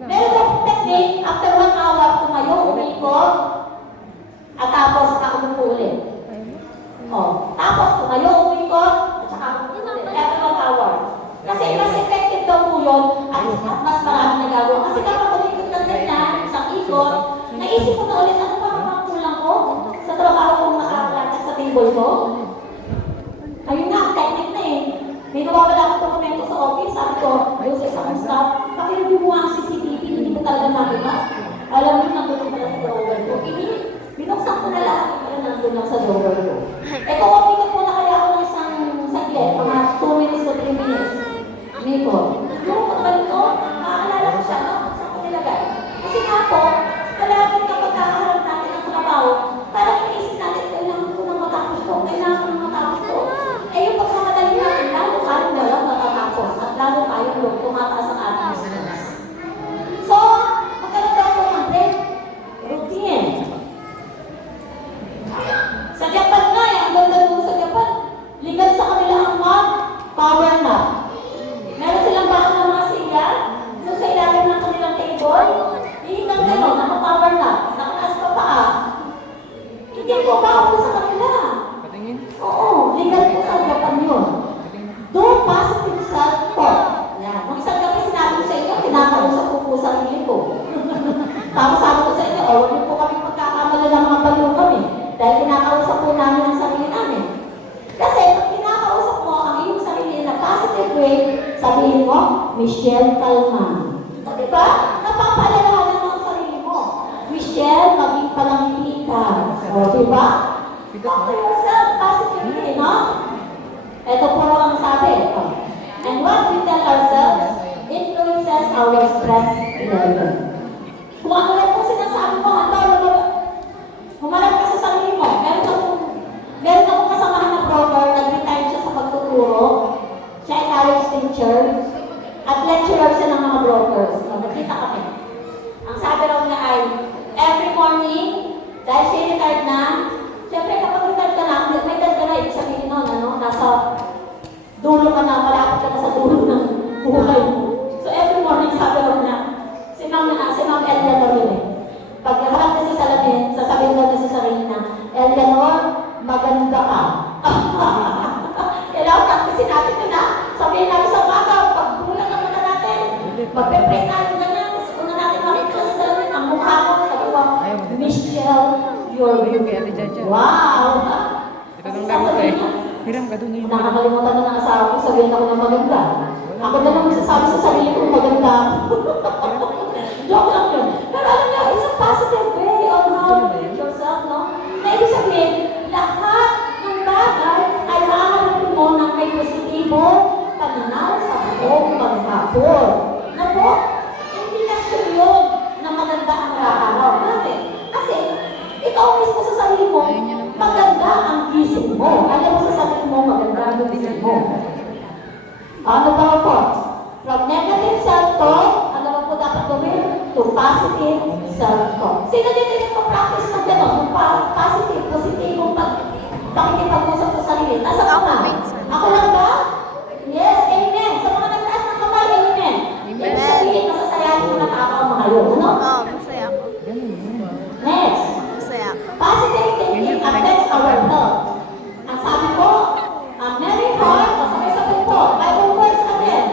Meron akong technique, after 1 hour, tumayo, umikot, at tapos ako ulit. O, tapos tumayo, umikot, at saka ulit. After 1 hour. Kasi mas effective daw po yun, at mas marami nagagawa. Kasi kapag umikot ng ganyan, isang ikot, naisip ko na ulit, ano pa ang kulang ko sa trabaho kong nakakalakad sa table ko? Ayun nga, technique na eh. May nawawala akong dokumento sa office, sabi ko, doon sa isang staff, pakireview mo ang CCTV, hindi ko talaga nakita. Alam niyo, nandun pala sa drawer ko. Binuksan ko na lahat, pero nandun lang sa drawer ko. Eh kung umikot muna kaya ako ng isang saglit, mga 2 minutes to 3 minutes. Umikot. Yung pagbalik ko, maaalala ko siya, no? Saan ko nilagay? Kasi nga po, palaging kapag kakaharap natin ng trabaho, parang iisip natin, kailangan ko nang matapos ko, kailangan ko nang matapos ko. Eh yung pagkamadali natin, lalo tayo na lang matatapos at lalo tayo tumataas ang ating stress. So, magkaroon daw po ng break routine. Tapos sabi ko sa inyo, huwag niyo po kami pagkakamala ng mga balugan eh. Dahil kinakausap po namin ang sarili namin. Kasi pag kinakausap mo ang iyong sarili na positive way, sabihin mo, Michelle, kalma. O diba? Napapaalalahanan mo ang sarili mo. Michelle, maging palangiti ka. O diba? Talk to yourself positively, no? Ito po ang sabi. And what we tell ourselves influences our stress level. Kung ano lang po sinasabi mo, humarap ka sa sarili mo. Meron akong kasamahan na broker, nag-retire siya sa pagtuturo. Siya ay college teacher. At lecturer siya ng mga brokers. So, nakita kami. Ang sabi raw niya ay, every morning, dahil siya retired na, siyempre kapag retired ka na, may edad ka na, ibig sabihin nun, nasa dulo ka na, malapit ka na sa dulo ng buhay mo. So every morning, sabi raw niya, si Ma'am Eleanor yun eh. Pag harap na si Salamin, sasabihin daw niya sa sarili na, Eleanor, maganda ka. Kailangan practice natin yun ha. Sabihin natin sa umaga, pagbulan ng mata natin. Magpe-pray natin na na. Kasi una natin makita sa Salamin, ang mukha mo, sabi ko, Michelle, you're beautiful. Wow! Ito nang laro ko eh. Hiram ka doon yun. Nakakalimutan na ng asawa ko, sabihin ako ng maganda. Ako na lang magsasabi sa sarili ko maganda ako. Joke lang yun. Pero alam niyo, it's a positive way of how you treat yourself, no? Na ibig sabihin, lahat ng bagay ay hahanapin mo ng may positibo pananaw sa buong maghapon. Na po, hindi na sure yun na maganda ang araw. Bakit? Kasi, ikaw mismo sa sarili mo, maganda ang gising mo. Alam mo sa sarili mo, maganda ang gising mo. Ano ba po? From negative self-talk, ano ba po dapat gawin? To positive self-talk. Sino dito yung pa-practice na gano'n? Yung positive, positibong pakikipag-usap sa sarili. Nasa ka ba? Ako lang ba? Yes, amen. Sa mga nagtaas ng kamay, amen. Ibig sabihin, masasayahin mo na tao ang mga yun. Ano? Oo, masaya ako. Next. Masaya ako. Positive thinking affects our health. Ang sabi ko, a merry heart, sabay-sabay po, Bible verse natin.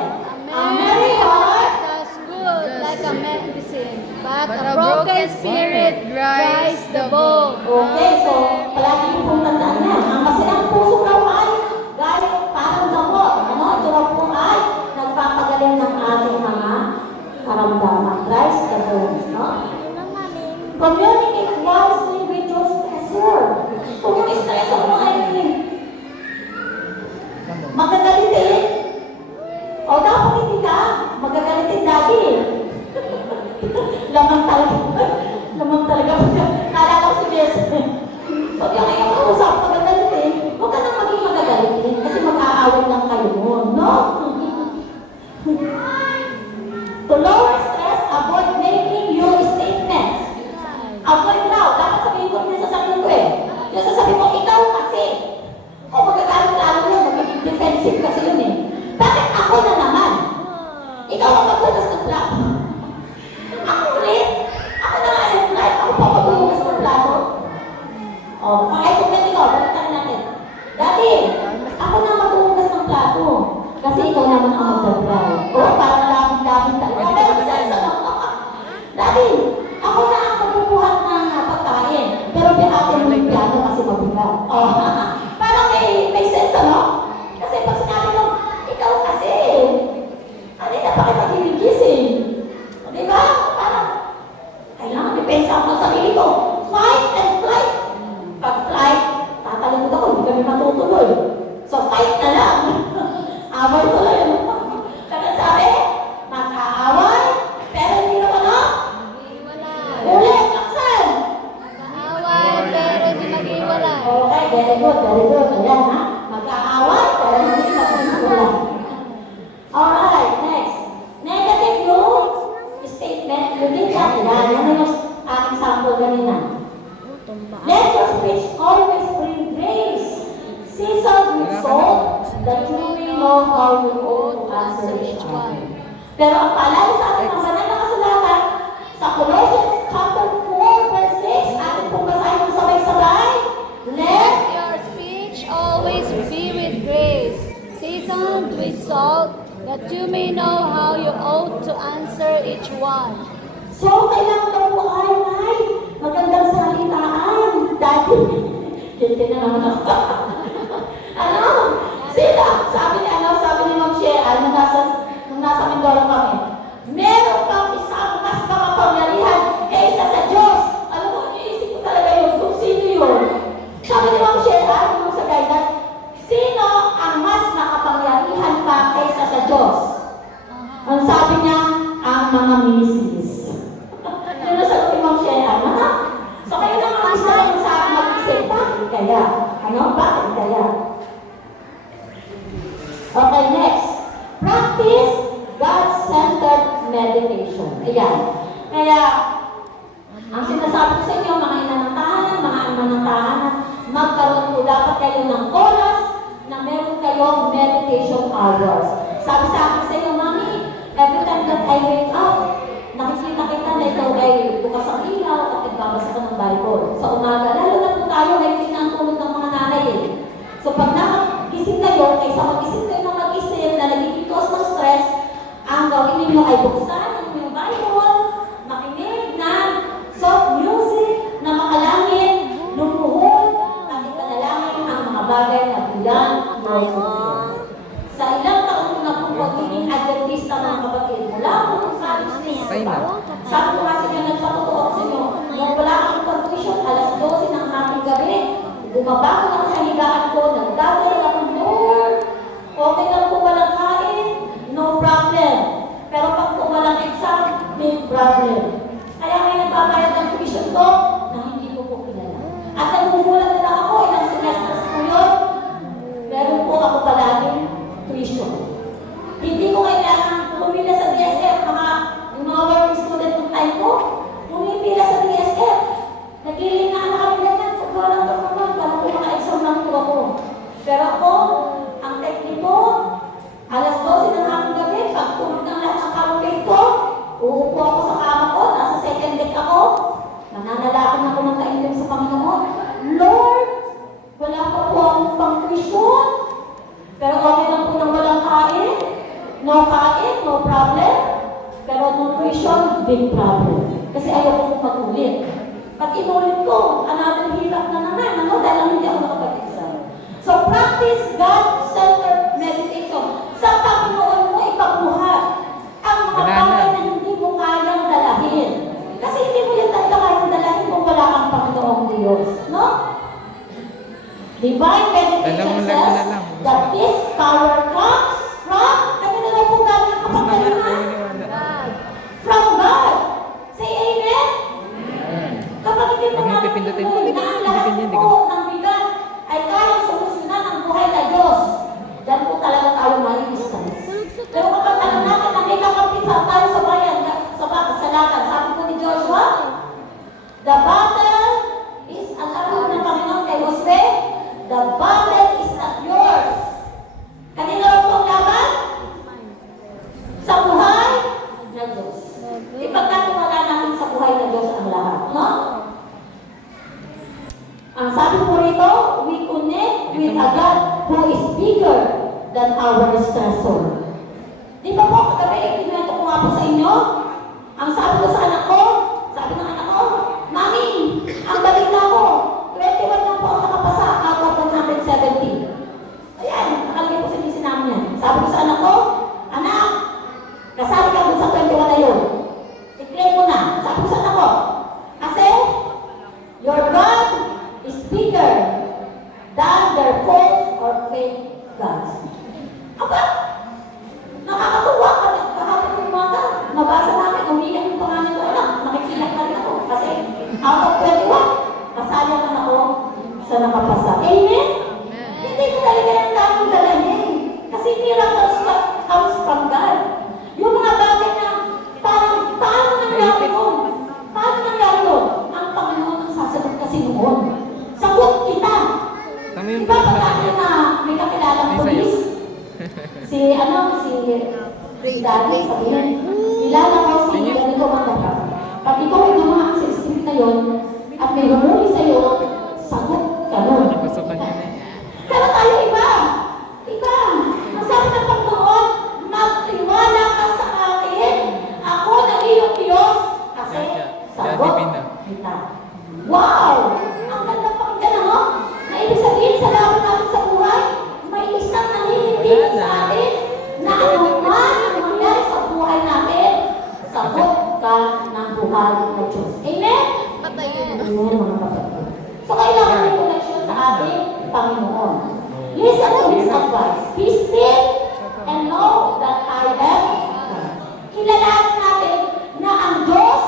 A merry heart, does good like a medicine, but a broken spirit dries the bone. okay, so palagi yung pong tandaan yan. Ang masilang puso raw ay galing parang gamot. Ano? Ito raw po ay nagpapagaling ng ating mga karamdaman. Dries the bones, no? Communicate wisely with your stressor. Kung yung stressor mo ay magagalitin, o dapat hindi ka magagalitin dati. Lamang talaga. Naalala ko si Jess. Pag yung iyong kausap, magagalitin, huwag ka nang maging magagalitin kasi mag-aaway lang kayo mo, no? To lower stress, avoid making your statements. Avoid now. Dapat sabihin ko rin sa sarili ko eh. Yung sasabihin mo, ikaw kasi. O magagalit lalo yun, magiging defensive kasi yun eh. Bakit ako na naman? Ikaw ang maghugas ng plato. Ako ulit. Ako na nga yung life. Ako pa maghugas ng plato. O, ay kung ganito, balitan natin. Dati, ako na maghugas ng plato. Kasi ikaw naman ang magdadry. O, parang labing-labing talaga. Pero sense ano? Dati, ako na ang magbubuhat ng pagkain. Pero bihatin mo yung piano kasi mabigat. O, parang may sense ano? Kasi pag sinabi mo, ikaw kasi, ano na pa kita ginigising? Di ba? Parang, kailangan ipensa ako sa sarili ko. Fight and flight. Pag flight, tatalagod ako, hindi kami matutuloy. So fight na lang. Away tuloy. Kaya sabi, mag-aaway, pero hindi naman ano? Ulit, laksan. Mag-aaway, pero hindi mag-iwalay. Okay, very good. Ayan ha. Mag-aaway, pero hindi mag-iwalay. Alright, next. Negative yung statement, you did that. Yan yung aking sample kanina. Let your speech always bring grace, seasoned with salt, that you may know how you ought to answer each one. Pero ang paalala sa ating mga banal na kasulatan, sa Colossians chapter 4, verse 6, ating pong basahin ng sabay-sabay, let Your speech always be with grace, seasoned with salt, that you may know how you ought to answer each one. So, kailangan daw po Okay, next. Practice God-centered meditation. Ayan. Kaya, ang sinasabi ko sa inyo, mga ina ng tahanan, mga ama ng tahanan, magkaroon po dapat kayo ng oras na meron kayong meditation hours. Sabi sa akin sa inyo, Mami, every time that I wake up, nakikita kita na ikaw ay bukas ang ilaw at nagbabasa ka ng Bible. Sa umaga, lalo na po tayo ay pinangtulog ng mga nanay eh. So pag nakagising kayo, kaysa mag-isip kayo ng mag-isip na nagiging cause ng stress, ang gawin ninyo ay buksan ang inyong Bible, makinig ng soft music na makalangin, lumuhod, at ipanalangin ang mga bagay na bilang sa ilang taon ko na po pagiging adventista ng kapatid, mula po kung saan sabi ko kasi nga nagpatutuwa ko sa inyo, nung wala akong confusion, alas 12 ng aking gabi, bumabago ako sa higaan ko, nagdadasal ako, Lord, okay lang po walang kain, no problem. Pero pag po walang exam, may problem. Kaya may nagbabayad ng tuition ko na hindi ko po kilala. At nagugulat na lang ako, ilang semesters po yun, meron po ako palaging tuition. Hindi ko kailangan pumila sa DSF, yung mga working student ng time ko, pumipila sa DSF. Nagiling na anak kami ganyan, kung walang performance, parang po maka-exam lang po ako. Pero ako, ang technique ko, alas 12 ng aking gabi, pag tulog ng lahat ng kalulate ko, uupo ako sa kama ko, nasa second deck ako, nananalakon ako ng kaindim sa Panginoon. Lord, wala pa po akong pang-tuition, pero okay lang po nang walang kain, no problem, pero nutrition, big problem. Kasi ayaw ko mag-ulit. Pag inulit ko, another hirap na naman, dahil hindi ako nakapag-exam. So, practice God-centered meditation. Sa Panginoon mo ipagbuhat ang mga bagay na hindi mo kayang dalahin. Kasi hindi mo yan talaga kayang dalahin kung wala kang Panginoong Diyos. No? Divine meditation says that this power comes from, kanina na po galing ang kapangalinan? From God. Say amen? Kapag hindi mo natin na ang lahat po ng bigat ay kayang solusyonan ang buhay na Diyos, dyan po talaga tayo maliligtas. Pero kapag alam natin na may kakampitan tayo sa bayan, sa lakan, sabi po ni Joshua, the battle is, ang sabi po ng Panginoon kay Jose, the battle is not yours. Kanina rin po ang laban? Sa buhay na Diyos. Ipagkatiwala natin sa buhay na Diyos ang lahat, no? Ang sabi po rito, we connect with a God who is bigger than our stressor. Di ba po, kagabi, ikinuwento ko nga po sa inyo, ang sabi ko sa anak ko, sabi ng anak ko, Mami, ang balita ko, 21 lang po ang nakapasa out of 170. Ayan, nakalagay po sa GC namin yan. Sabi ko sa anak ko, anak, kasali ka dun sa 21 na yun. I-claim mo na. Sabi ko sa anak ko, kasi, your God is bigger than their false or fake gods. Aba, nakakatuwa ka na. Kahapon ng umaga, nabasa namin, umiyak yung pangalan ko, anak, nakikiyak na rin ako. Kasi, out of 21, kasali naman ako sa nakapasa. Amen? Hindi ko talaga yung tayong dalahin. Kasi miracles comes from God. Yung mga bagay na parang, paano nangyari yun? Paano nangyari yun? Ang Panginoon ang sasagot kasi noon. Sagot kita. Diba ba natin na may kakilalang polis? Si Daddy, sabihin, kilala ko si Ganito Mataka. Pag ikaw ay naman sa script na yun, at may humuli sa'yo, sagot ka nun. Pero tayo iba. Iba. Ang sabi ng Panginoon, magtiwala ka sa akin. Ako na iyong Diyos. Kasi sagot kita. Wow! Ang ganda pakinggan, no? Na ibig sabihin sa laban natin sa buhay, may isang nanginibig sa atin na anuman ang mangyari sa buhay natin, sagot ka ng buhay ng Diyos. Amen? Amen, mga kapatid. So, kailangan may connection sa ating Panginoon. Listen to His advice. Be still and know that I am God. Kilalanin natin na ang Diyos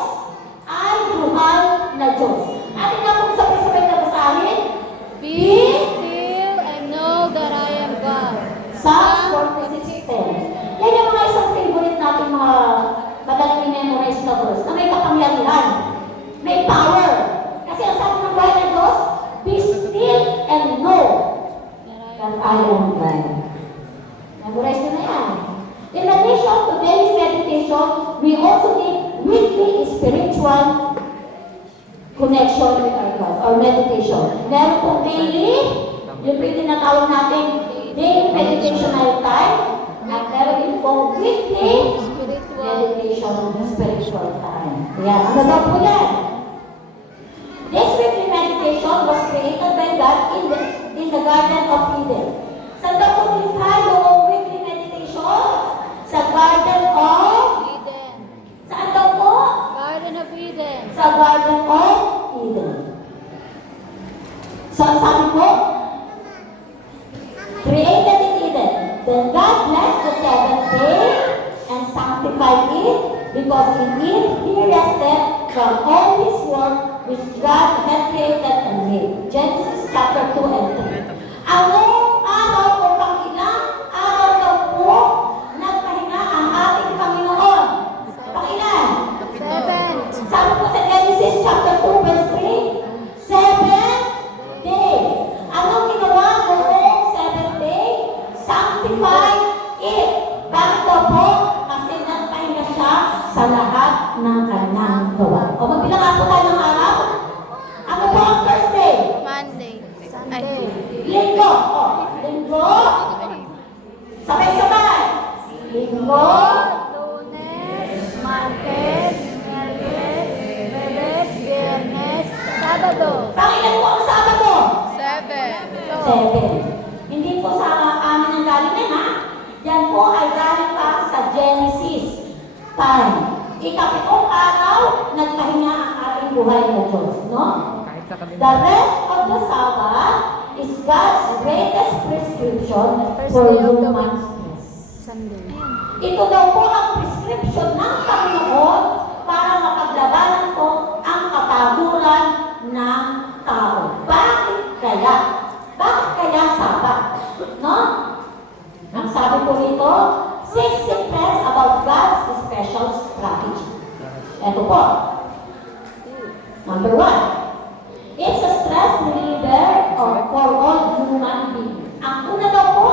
ay buhay na Diyos. Atin nga kung sabay-sabay na basahin. Be still and know that I am God. Psalms 40. I am glad. Memorize ko na yan. In addition to daily meditation, we also need weekly spiritual connection with our God, or meditation. Meron pong daily, yung tinatawag natin daily meditational time, at meron din pong weekly meditation spiritual time. Yan, ano daw po yan? This weekly meditation was created by God in the Garden of Eden. Saan daw po nilikha yung weekly meditation? Sa Garden of Eden. Saan daw po? Garden of Eden. Sa Garden of Eden. So, ang sabi po, created in Eden. Then God blessed the seventh day and sanctified it, because in it He rested from all His work which God had created and made. Genesis chapter 2 and 3. Anong araw o pangilang araw daw po nagpahinga ang ating Panginoon? Pangilan? 7. Sabi po sa Genesis chapter 2 verse 3, 7 day. Anong ginawa noong 7th day? Sanctify it. Bakit daw po? Kasi nagpahinga siya sa lahat ng kanyang gawa. O magbilang nga po tayo ng araw. Ano po ang first day? Monday. Sunday. Linggo. O, linggo. Sabay-sabay. Linggo. Lunes, Martes, Miyerkules, Biyernes, Sabado. Pangilan po ang Sabado? 7. Hindi po sa amin ang galing yan, ha? Yan po ay galing pa sa Genesis time. Ikapitong araw, nagpahinga ang ating buhay na Diyos, no? The rest of the Sabbath is God's greatest prescription for human stress. Sunday. Ito daw po ang prescription ng Panginoon para mapaglabanan po ang kapaguran ng tao. Bakit kaya? Bakit kaya Sabat? No? Ang sabi po nito, 6 secrets about God's special strategy. Ito po. Number 1. It's a stress reliever for all human beings. Ang una daw po,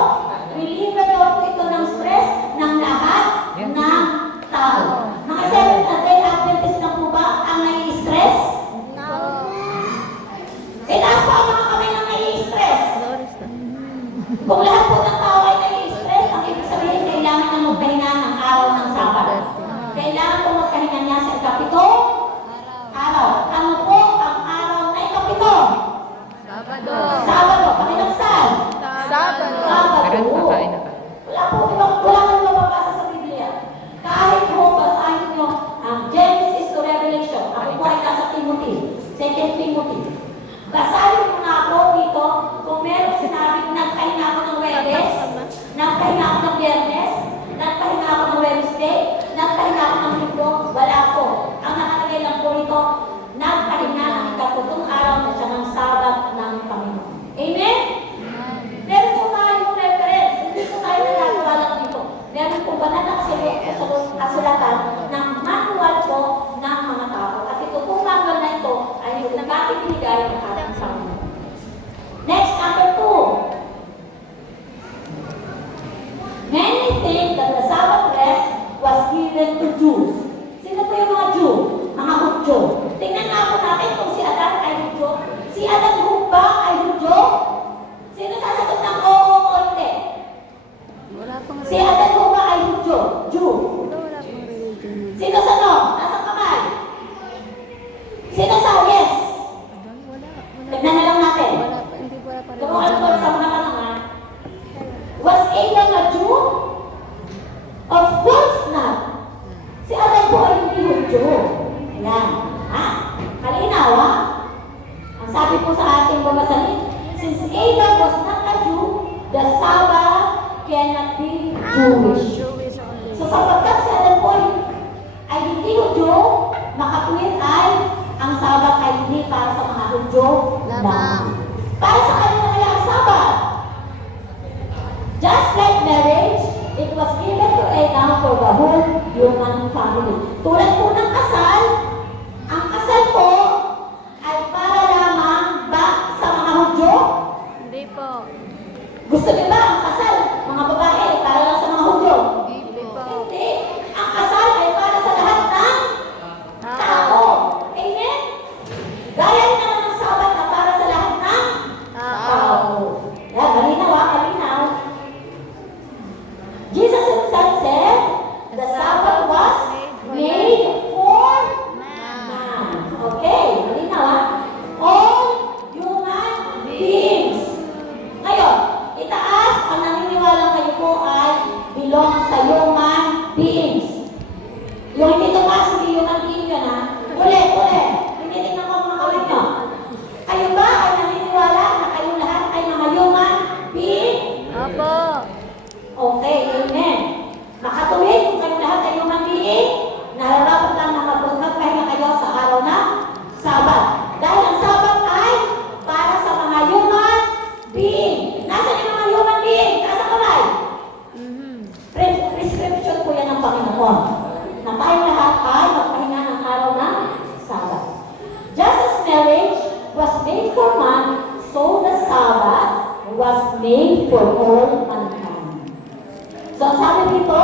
reliever daw po ito ng stress ng lahat ng tao. Mga Seventh-day Adventist na po ba ang nai-stress? No. Itaas pa ang mga kamay ng nai-stress. Kung lahat po ng tao ay nai-stress, ang ibig sabihin, kailangan na magpahinga ng araw ng Sabat. Kailangan po magpahinga niya sa ikapitong araw. Ano po ang araw na ikapito? Sabado. Sabado. Pakinagsan? Sabado. Sabado. Wala po, di ba? Wala nang mababasa sa Biblia. Kahit po basahin nyo ang Genesis to Revelation, ako po ay nasa Timothy, 2 Timothy. Basahin mo na ako dito kung meron sinabing nagpahinga ako ng Webes, nagpahinga ako ng Biyernes, nagpahinga ako ng Wednesday, nagpahinga ako ng Linggo, wala po. Ang nakalagay lang po rito, nagpahinga ng ikaputong araw na siya ng Sabat ng Panginoon. Amen? Meron po tayong reference, hindi po tayo nagagawa lang dito. Meron po ba na nakasulot po sa kasulatan ng manual po ng mga tao. At ito po manual na ito ay yung nagkakibigay ng ating Panginoon. Next, number 2. Many think that the Sabbath rest was given to Jews. Sino po yung mga Jew? Mga Hudyo. Tingnan nga po natin kung si Adan ay Hudyo. Si Adan po ba ay Hudyo? Sino sasagot ng oo o hindi? Wala pang Si Adan po ba ay Hudyo? Jew. Wala pang religion. Sino sa no? Nasa kamay. Sino sa yes? Wala. Tignan na lang natin. Wala pa. Hindi wala pa Turuan ko religion. sa mga tanangan. Was Adam a Jew? Of course not. Si Adam po ay hindi Hudyo. Ayan. Ha? Kalinaw, ha? Ang sabi po sa ating babasahin, since Adam was not a Jew, the Sabbath cannot be Jewish. Jewish only. So sapagkat si Adam po ay hindi Hudyo, makatuwid ay ang Sabbath ay hindi para sa mga Hudyo lamang. Para sa kanila kaya ang Sabbath. Just like marriage, it was given to Adam for the whole human family. Tulad po ng kasal, ang kasal po ay para lamang ba sa mga Hudyo? Hindi po. Gusto niyo ba was made for man, so the Sabbath was made for all mankind. So ang sabi dito,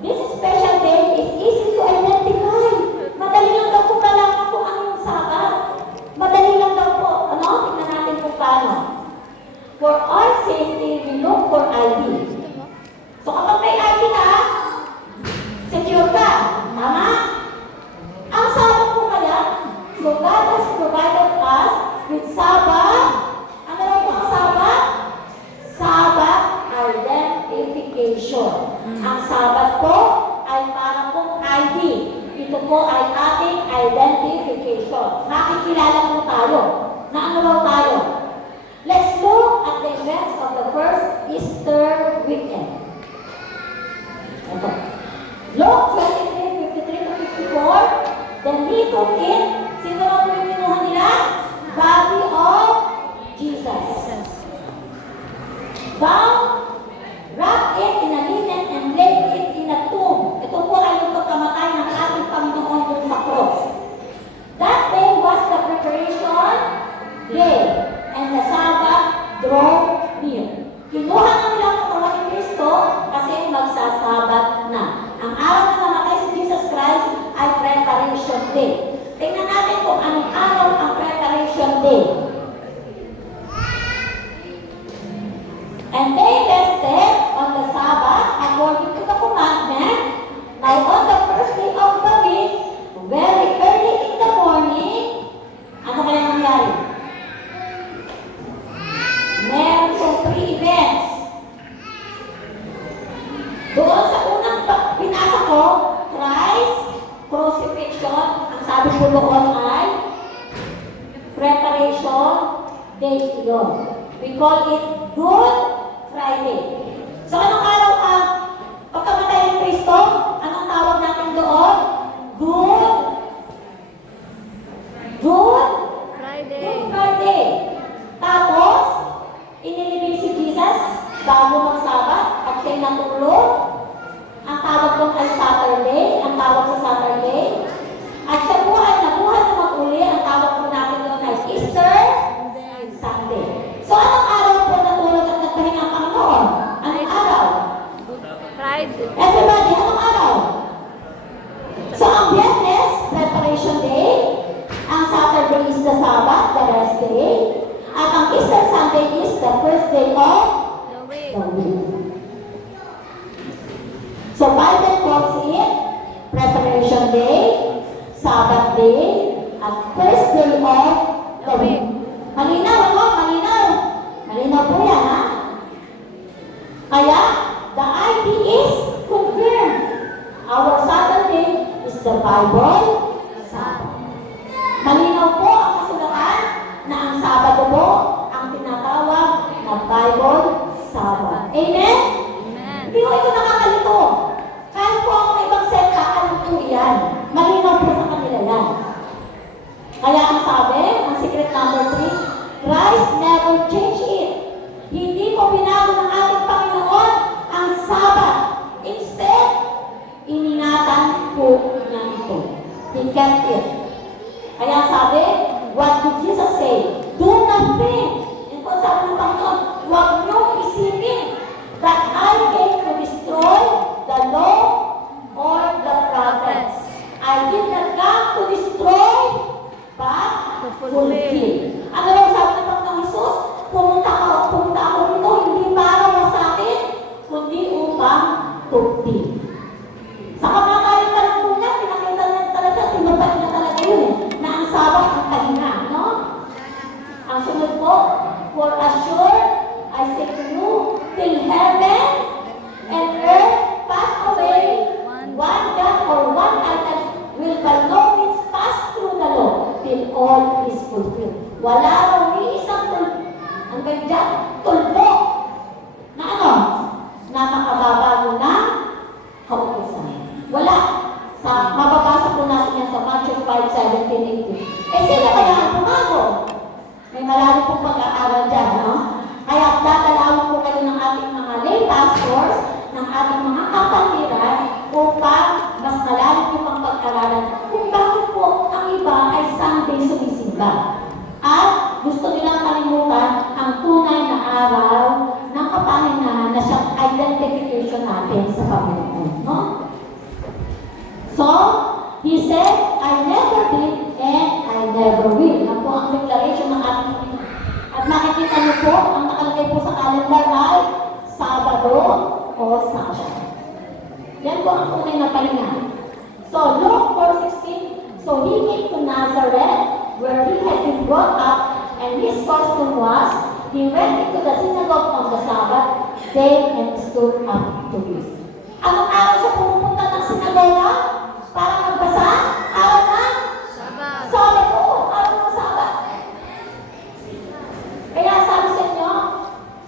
this special day is easy to identify. Madali lang daw po malaman kung ano yung Sabbath. Madali lang daw po. Ano? Tingnan natin kung paano. For our safety, we look for ID. So kapag may ID ka, secure ka. Tama? Ang Sabbath po kaya, so God has provided us with Sabbath. Ano lang po ang Sabbath? Sabbath identification. Ang Sabbath po ay para pong ID. Ito po ay ating identification. Nakikilala po tayo. Na ano raw tayo? Let's look at the events of the first Easter weekend. Ito. Luke 23:53-54. Then he took in, sino ang po yung kinuha nila? Body of Jesus. Bound, wrapped it in a linen and laid it in a tomb. Ito po ay yung pagkamatay ng ating Panginoon dun sa cross. That day was the preparation day, and the Sabbath drew near. Kinuha na nila ang katawan ni Kristo kasi magsasabat na. Ang araw na namatay si Jesus Christ ay Preparation Day. Tingnan natin kung anong araw ang Preparation Day. And they rested on the Sabbath according to the commandment. Now on the first day of the week, very early in the morning, ano kaya nangyari? Meron siyang 3 events. Doon sa unang binasa ko, Christ, crucifixion, ang sabi ko doon ay Preparation Day yun. We call it Good Friday. So anong araw ang pagkamatay ng Kristo? Anong tawag natin doon? Good Friday. Good Friday. Tapos, inilibing si Jesus bago magsabat at siya'y natulog. Ang tawag doon ay Saturday. Ang tawag sa Saturday. At siya po ay nabuhay na mag-uli. Ang tawag po natin doon ay Easter Sunday. So, anong araw po natulog at nagpahinga ang Panginoon? Anong araw? Friday. Everybody, anong araw? So, ang Biyernes, Preparation Day. Ang Saturday is the Sabbath, the rest day. At ang Easter Sunday is the first day of The week. the week. So, Bible calls it Preparation Day, Sabbath Day, at first day of the week. Malinaw, ano? Malinaw. Malinaw po yan, ha? Kaya, the ID is confirmed. Our Saturday is the Bible Sabbath. Malinaw po ang kasulatan na ang Sabado po ang tinatawag na Bible Sabbath. Amen? Amen. Hindi ko ito nakakalito. Kahit po ako may ibang sekta, alam po yan. Malinaw po sa kanila yan. Kaya ang sabi, ang secret number 3, Christ never changed it. Hindi po binago ng ating Panginoon ang Sabbath. Instead, iningatan po niya ito. He kept it. Kaya sabi, what did Jesus say? Do nothing. Yan po sabi ng Panginoon, huwag niyong isipin that I came to destroy the law or the prophets. I did not come to destroy, but To to fulfill. fulfill. Ano lang sabi ng Panginoon Jesus? Pumunta ako dito, hindi para masakin, kundi upang tugti. Sa kamatayan pa lang po niya, pinakita niya talaga, tinupad niya talaga yun eh, na ang Sabbath ang pahinga, no? Ang sunod po, for assure, I say to you, till heaven and earth pass away, one jot or one item will by no means pass through the law till all is fulfilled. Wala raw ni isang ang kanya, tulpo, na ano? Na makababago na kautusan. Wala. Sa mababasa po natin yan sa Matthew 5:17-18. Eh sila kaya ang bumago? May malalim pong pag-aaral dyan, no? Kaya dadalawin po kayo ng ating mga lay pastors, ng ating mga kapatiran, upang mas malalim po pang pag-aralan kung bakit po ang iba ay Sunday sumisimba. At gusto nilang kalimutan ang tunay na araw ng kapahinahan na siyang identification natin sa Panginoon. No? So, he said, I never did and I never will. Yan po ang declaration ng ating Panginoon. At makikita niyo po, ang nakalagay po sa calendar ay Sabado o Sabado. Yan po ang tunay na pahinga. So, Luke 4:16, so he came to Nazareth, where he had been brought up, and his custom was, he went into the synagogue on the Sabbath day and stood up to read. Anong araw siya pumupunta ng sinagoga? Para magbasa? Araw ng Sabat. Sabado. Araw ng Sabat. Kaya sabi sa inyo,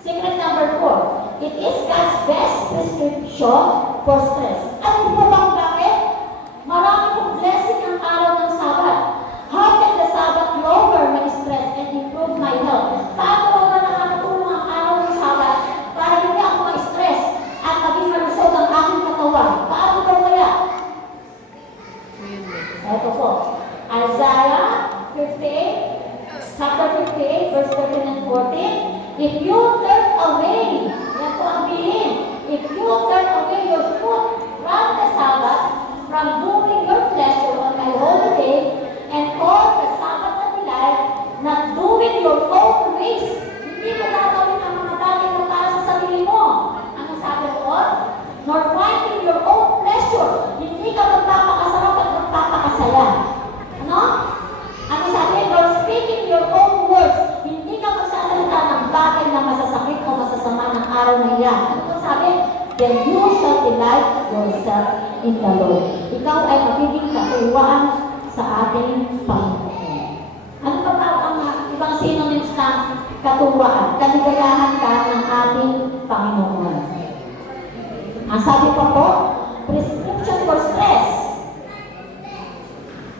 secret number 4, it is God's best prescription for stress. Ano po bang bakit? Marami pong blessing ang araw ng Sabat. How can the Sabbath lower my stress and improve my health? Paano ba nakakatulong ang araw ng Sabat para hindi ako ma-stress at maging malusog ang aking katawan? Paano ba kaya? Ito po. Isaiah 58, chapter 58, verse 13 and 14. If you turn away, yan po ang bilin. If you turn away your foot from the Sabbath, from doing your pleasure on my holy day, and all the Sabbath na delight, not doing your own ways, hindi mo gagawin ang mga bagay na para sa sarili mo. Ano sabi ko? Nor finding your own pleasure, hindi ka magpapakasarap at magpapakasaya. Ano? Ano sabi? Nor speaking your own words, hindi ka magsasalita ng bagay na masasakit o masasama ng araw na iyan. Ano po sabi? Then you shall delight yourself in the Lord. Ikaw ay magiging katuwaan sa ating Panginoon. Ano ba ang ibang synonyms ng katuwaan? Kaligayahan ka ng ating Panginoon. Ang sabi pa po, prescription for stress.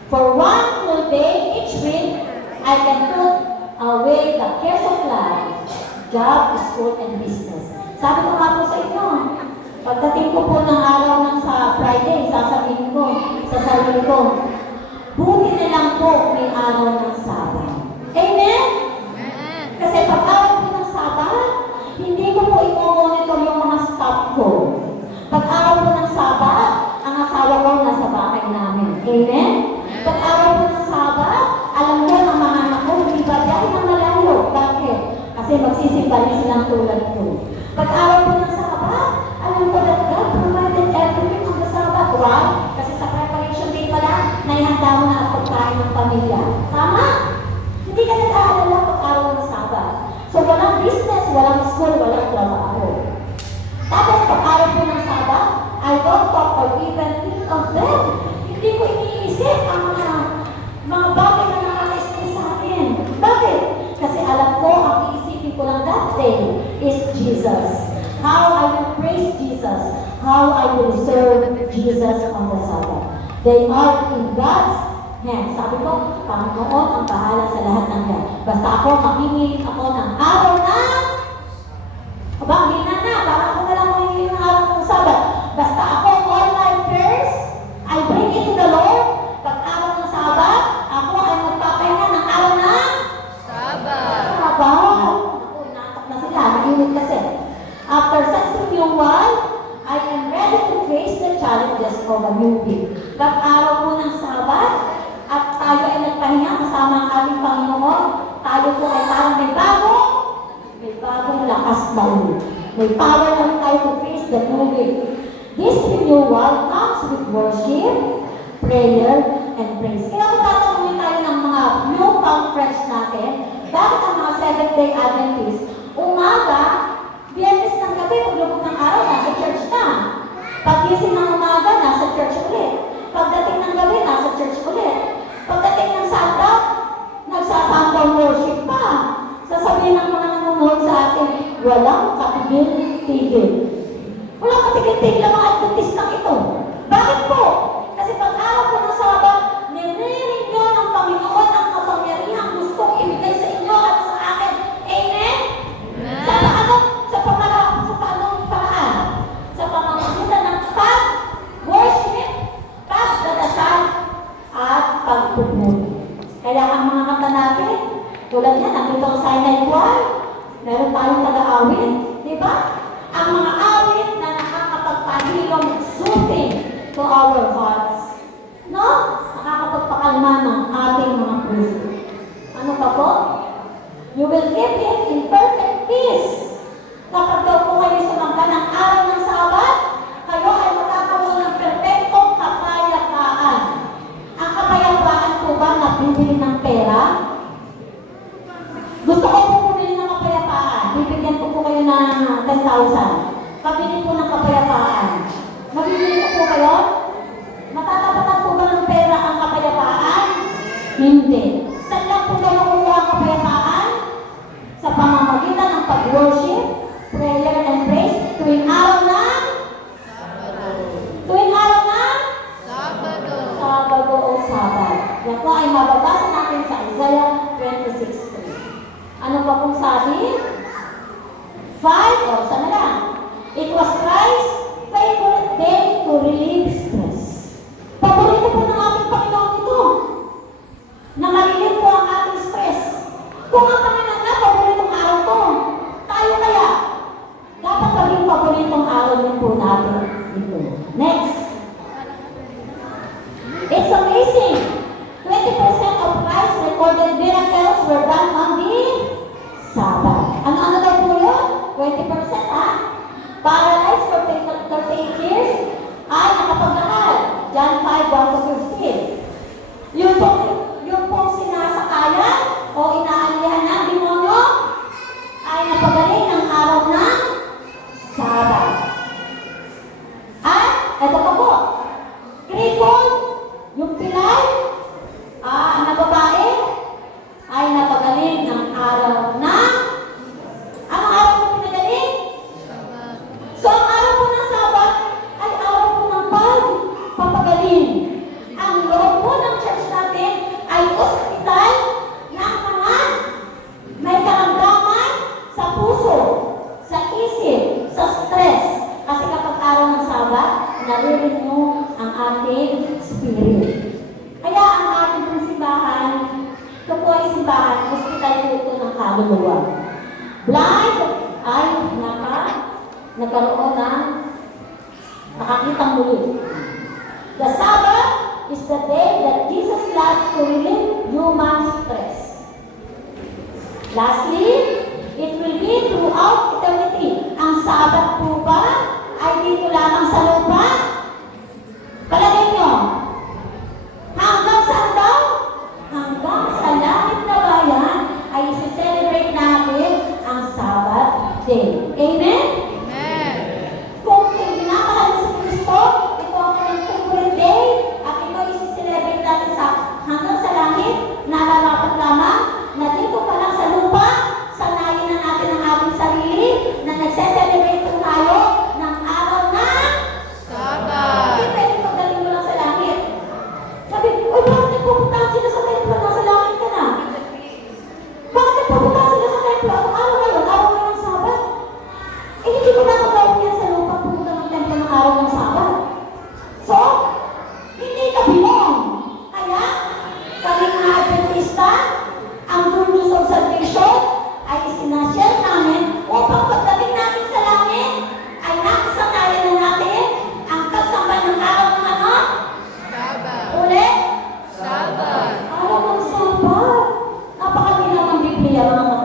For one full day each week, I can put away the cares of life, job, school, and business. Sabi ko nga po sa inyo, pagdating ko po ng araw ng sa Friday, sasabihin ko sa sarili ko, buti na lang po may araw ng Sabat. Amen? Kasi pag araw po ng Sabat, hindi ko po i-monitor yung mga staff ko. Pag araw po ng Sabat, ang asawa ko nasa bahay namin. Amen? Pag araw po ng Sabat, alam mo ang mga anak ko, hindi ba dahil na malayo? Bakit? Kasi magsisimba rin silang tulad ko. Pag araw po ng Sabat, alam ko that God provided everything on the Sabat. Why? Kasi sa preparation day pala, naihanda mo na ang pagkain ng pamilya. Tama? Hindi ka nag-aalala pag araw ng Sabat. So walang business, walang school, walang trabaho. Tapos pag araw po ng Sabat, I don't talk or even think of them. Hindi ko iniisip ang mga bagay na nakaka-stress sa akin. Bakit? Kasi alam ko, ang iisipin ko lang that day is Jesus. How I will praise Jesus. How I will serve Jesus on the Sabbath. They are in God's hands. Sabi ko, Panginoon ang bahala sa lahat ng yan. Basta ako, makingin ako ng araw na hina na, para ako na lang makingin ng araw ng Sabbath. Basta ako, all my prayers, I bring it to the Lord. Pag araw ng Sabbath, ako ay magpapahinga ng araw na Sabat. Sabbath. Ako, natak na sila, nainit kasi. After such renewal, I am ready to face the challenges of a new week. Pag araw po ng Sabat, at tayo ay nagpahinga kasama ang ating Panginoon, tayo po ay parang may bagong lakas na ulit. May power na rin tayo to face the new week. This renewal comes with worship, prayer, and praise. Kaya kung tatanungin tayo ng mga newfound friends natin, bakit ang mga Seventh-day Adventists, umaga, Biyernes ng gabi, paglubog ng araw, nasa church na. Pag-gising ng umaga, nasa church ulit. Pagdating ng gabi, nasa church ulit. Pagdating ng Sabbath, nagsasambaw worship pa. Sasabihin ng mga nanonood sa atin, walang katigil-tigil. Walang katigil-tigil ang mga Adventistang ito. Bakit po? Kasi pag araw po ng Sabbath, nire-renew ng Panginoon ang kapangyarihang gustong ibigay sa inyo at sa akin. Amen? Sa paanong paraan? Sa pamamagitan ng pag-worship, pagdadasal, at pagpupuri. Kaya ang mga kanta natin, Tulad yan, nandito ang Sinai Choir. Meron tayong taga-awit. Di ba? Ang mga awit na nakakapagpahilom soothing to our hearts. No? Nakakapagpakalma ng ating mga puso. Ano pa po? You will keep it in perfect peace. Kapag daw po kayo sumangga ng araw ng Sabat, kayo ay magkakaroon ng perfectong kapayapaan. Ang kapayapaan po ba na bibili ng pera? Gusto ko po bumili ng kapayapaan. Bibigyan ko po kayo ng 10,000. Pabili po ng kapayapaan. Mabibili ko po kayo? Matatapatan po ba ng pera ang kapayapaan? Hindi. Saan lang po kayo makukuha ang kapayapaan? Sa pamamagitan ng pag-worship, prayer and praise, tuwing araw na? Tuwing araw na? Sabado. Sabado o Sabat. Yan po ay mababasa natin sa Isaiah 26:3. Ano pa pong sabi? 5, o sana lang. It was Christ's favorite day to relieve stress. Paborito po ng ating Panginoon ito. Na ma-relieve po ang ating stress. Kung ang Panginoon na paboritong araw to, tayo kaya dapat maging paboritong araw din po natin ito. Next. It's amazing. 20% of Christ's recorded miracles were done on the Sabbath. Ano-ano daw po yun? 20% ha? Paralyzed for 38 years ay nakapaglakad. John 5:1-15. Yung pong sinasakayan o inaalihan ng demonyo ay napagaling ng araw ng Sabbath. At, eto pa po, crippled, yung pilay, na babae, ay napagaling ng araw ng, anong araw po pinagaling? So, ang araw po ng Sabat ay araw po ng pagpapagaling. Ang loob po ng church natin ay ospital ng mga may karamdaman sa puso, sa isip, sa stress. Kasi kapag araw ng Sabat, nare-renew ang ating spirit. Kaya ang ating pong simbahan, ito po ay simbahan, ospital po ito ng kaluluwa. Blind ay nagkaroon ng nakakitang muli. The Sabbath is the day that Jesus loves to relieve human stress. Lastly, it will be throughout eternity. Ang Sabbath po ba ay dito lamang sa lupa? Palagay nyo, hanggang saan daw? Hanggang sa langit na bayan ay isi-celebrate natin ang Sabbath day. Amen? Amen. Kung pinamahal mo sa Kristo, ito ang kanyang favorite day, at ito isi-celebrate natin hanggang sa langit, nararapat lamang na dito pa lang sa lupa, sanayin na natin ang ating sarili na nagse-celebrate po tayo ng araw na Sabado. hindi pwedeng pagdating mo lang sa langit. Sabi, uy, bakit nagpupuntahan sila sa templo? Nasa langit ka na. Bakit nagpupuntahan sila sa templo? Anong araw ngayon? Araw ngayon ng Sabat? Eh, hindi ko na magawin yan sa lupa pupunta ng templo ng araw ng Sabat. So, hindi ka binong. Kaya, kami mga Adventista, ang good news of salvation ay isinashare namin upang pagdating natin sa langit ay nakasanayan na natin ang pagsamba ng araw ng ano? Sabado. Ulit? Sabado. Araw ng Sabat. Napakalilang ng Biblia, mga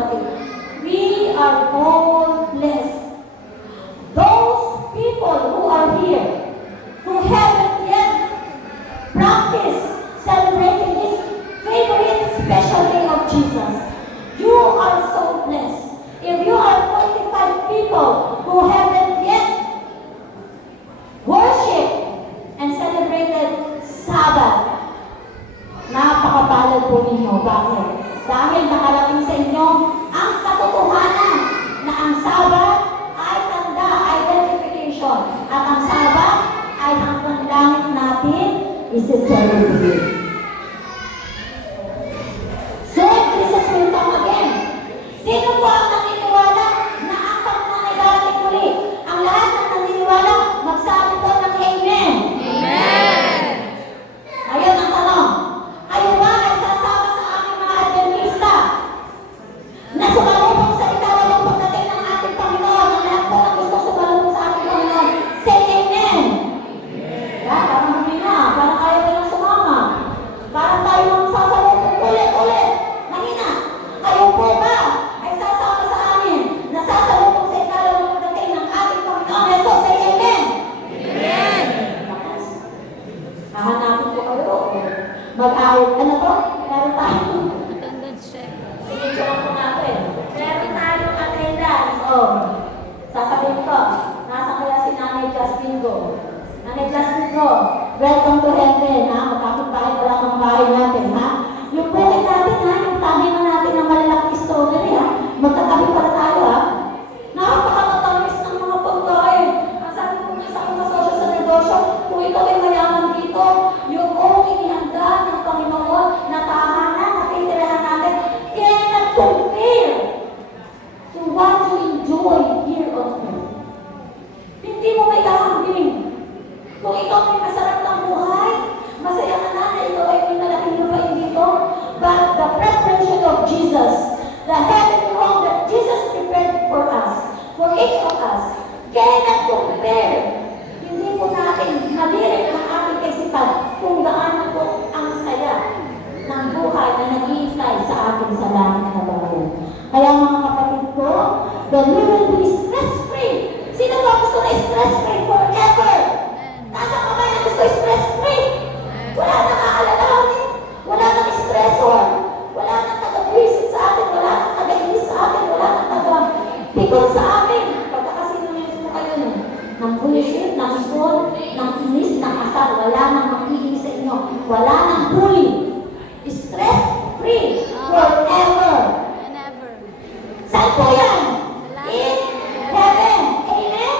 each of us cannot compare. Hindi po natin malirik ng ating kaisipan kung gaano po ang saya ng buhay na nag-iintay sa ating sa langit na bayan. Kaya mga kapatid ko, then we will be stress-free. Sino ba gusto na stress-free forever? Nasa kamay na gusto stress-free. Wala nang aalalahanin. Wala nang stressor. Wala nang taga-visit sa atin. Wala nang taga-inis sa atin. Wala nang taga-pikon sa atin. Pagkakasinunod mo kayo nun. Ng bullshit, ng phone, ng inis, ng asal. Wala nang makikinig sa inyo. Wala nang bully. Stress-free forever. Whenever. Saan po yan? In heaven. Amen?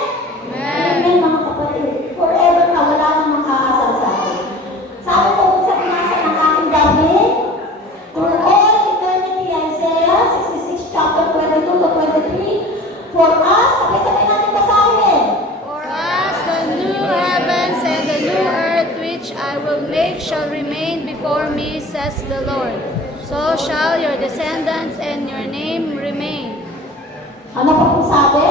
Amen, mga kapatid. Forever na wala nang makaasal sa atin. Sabi ko sa pinasa ng aking gabi, through all eternity, Isaiah 66, chapter 22 to 23, for us, sabay-sabay natin basahin. For us the new heavens and the new earth which I will make shall remain before me, says the Lord. So shall your descendants and your name remain. Ano pa po sabi?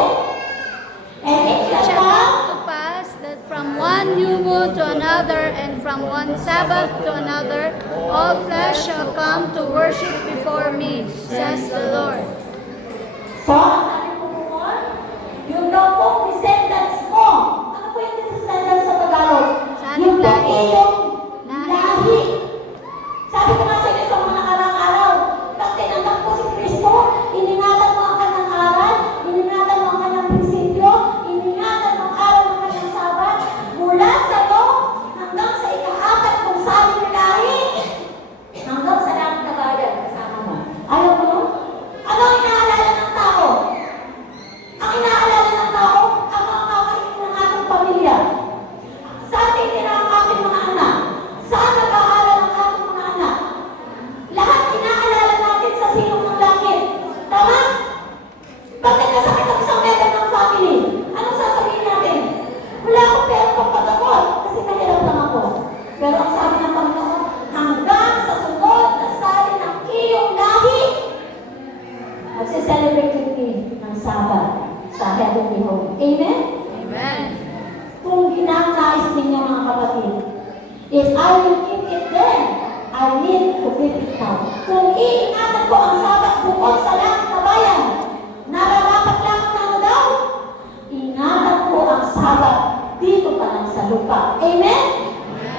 And it It shall shall come come to pass that from one new moon to another and from one Sabbath to another, all flesh shall come to worship before me, says the Lord. So, ang sabi ko po, yung daw pong descendants mo. Ano po yung descendants sa Tagalog? Saan Yung lahi? pong iyong Lahi. lahi. Sabi ko nga sa inyo sa mga nakarang araw, pag tinanggap ko si Kristo, iningatan mo ang kanyang aral, iningatan mo ang kanyang prinsipyo, iningatan mo ang araw ng kanyang sabat, mula sa to hanggang sa ika-apat kung saan yung lahi, hanggang sa langit na bayan, kasama mo. Ayaw mo yun? Ano ang inaalala ng tao? Ang inaalala ng tao, ang mga kakainin ng ating pamilya. Saan titira ang ating mga anak? Saan nag-aaral ang ating mga anak? Lahat inaalala natin sa silong ng langit. Tama? Pag nagkasakit ang isang member ng family, anong sasabihin natin? Wala akong pera pang pagkakot kasi mahirap lang ako. Pero ang sabi ng Panginoon, hanggang sa sunod na sali ng iyong lahi, magse-celebrate with me ng Sabat sa heavenly home. Amen? Amen. Kung ginanais ninyo mga kapatid, if I will keep it then, I need to keep it now. Kung iingatan ko ang Sabat bukod sa langit na bayan, nararapat lang na ano daw? Ingatan ko ang Sabat dito pa lang sa lupa. Amen?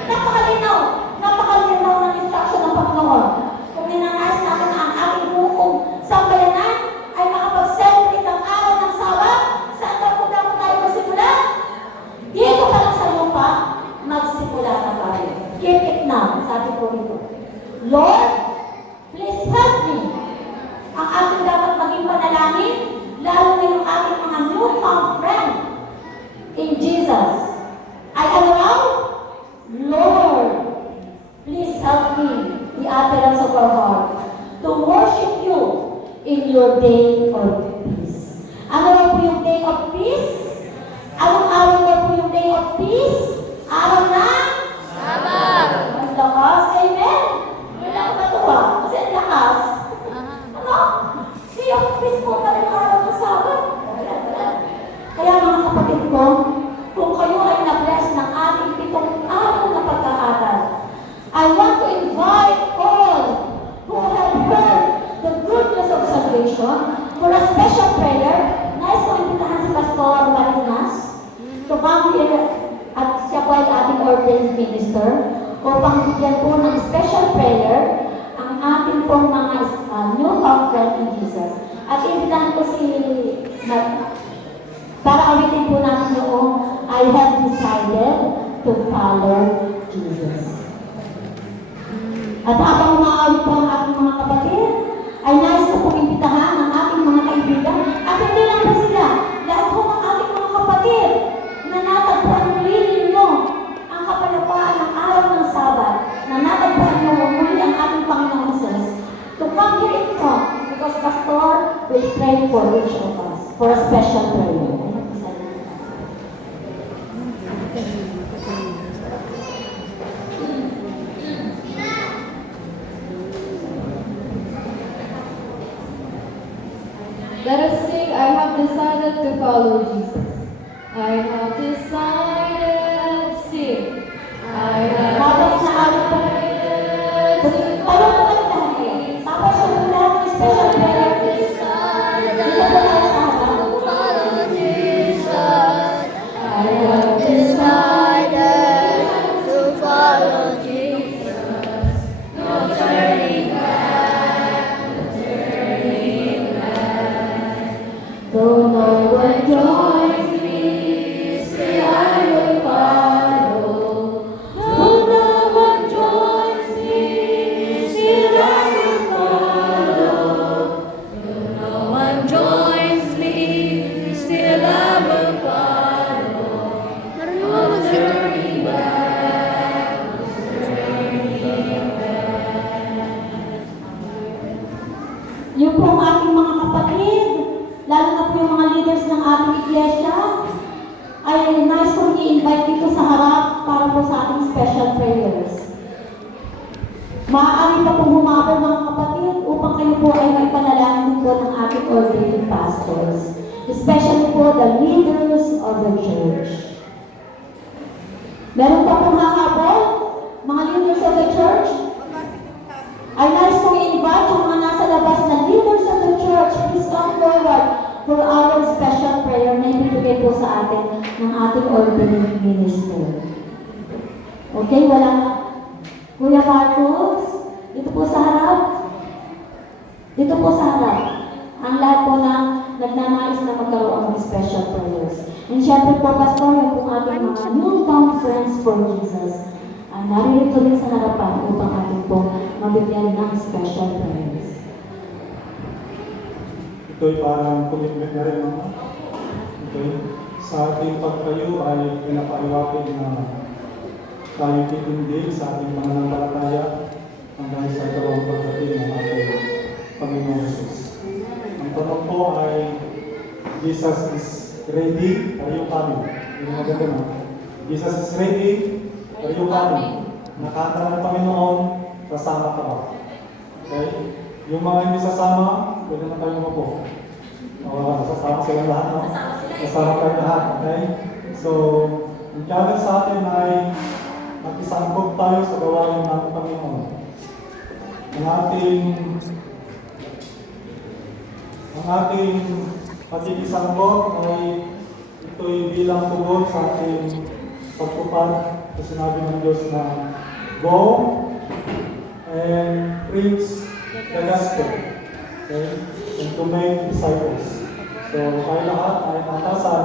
Napakalinaw. Napakalinaw ng instruction ng Panginoon. Kung ninanais natin na ang ating buong sambayanan ay makapag-celebrate ang araw ng Sabat, saan daw po dapat tayo magsimula? Dito pa lang sa lupa, magsimula na tayo. Keep it now, sabi ko rito. Lord, please help me. Ang ating dapat maging panalangin, lalo na yung ating mga newfound friend in Jesus. Ay ano raw? Lord, please help me, the utterance of our heart, to worship you in your day of peace. Ano raw po yung day of peace? Anong araw raw po yung day of peace? Araw na? Sabat. Ang lakas, amen? Wala ko matuwa, kasi ang lakas. Ano? Day of peace po pa rin araw ng Sabat. Kaya mga kapatid ko, kung kayo ay na-bless ng ating 7 araw na pagkakataon, I want to invite all who have heard the good news of salvation for a special prayer. Nais ko imbitahan si Pastor Marinas to come here at siya po ay ating ordained minister upang bigyan po ng special prayer ang ating pong mga newfound friend in Jesus. At imbitahan ko si para awitin po natin yung I have decided to follow Jesus. At habang umaawit po ang ating mga kapatid, ay nais ko pong imbitahan ang ating mga kaibigan. At hindi lang po sila, lahat po ng ating mga kapatid na natagpuan muli ninyo ang kapayapaan ng araw ng Sabat, na natagpuan nyo muli ang ating Panginoon Jesus, to come here and talk, because Pastor will pray for each of us, for a special prayer. Let us sing, I have decided to follow Jesus. I have decided, sing. I have Tapos na decided to Ano po ang dahil? Tapos yung lahat ng special prayer. Dito po tayo sa harap. follow Jesus. I have decided to follow Jesus. No turning back, no turning back. Though no one joins me, still I will follow. Though no one joins me, still I will follow. Though no one joins me, still I will follow. No turning back, no turning back. Yung pong ating mga kapatid, lalo na po yung mga leaders ng ating iglesia, ay nais kong i-invite dito sa harap para po sa ating special prayers. Maaari pa pong humabol mga kapatid upang kayo po ay magpanalangin po ng ating ordained pastors, especially po the leaders of the church. Meron pa pong hahabol, mga leaders of the church, ay nais kong i-invite yung mga nasa labas na leaders of the church, please come forward for our special prayer na ibibigay po sa atin ng ating ordained minister. Okay, wala na. Kuya Marcos, dito po sa harap. Dito po sa harap. Ang lahat po na nagnanais na magkaroon ng special prayers. And syempre po, Pastor, yung po ating mga newfound friends for Jesus, naririto rin sa harapan upang ating po mabigyan ng special prayers. Ito'y parang commitment na rin, mga. Okay? Sa ating pagkayo ay pinapaiwakin na tayo titindig sa ating mga nangalataya hanggang sa dalawang pagdating ng ating Panginoon Jesus. Ang tanong po ay, Jesus is ready, are you coming? Yung maganda na. Jesus is ready, are you coming? Nakanta ng Panginoon, kasama ka ba? Okay? Yung mga hindi sasama, pwede na tayo mapo. Sasama sila lahat, no? Kasama kayo lahat, okay? So, ang challenge sa atin ay makisangkot tayo sa gawain ng Panginoon. Ang ating pakikisangkot ay ito'y bilang tugon sa ating pagtupad sa sinabi ng Diyos na go and preach the gospel, okay? And to make disciples. So, kayo lahat ay atasan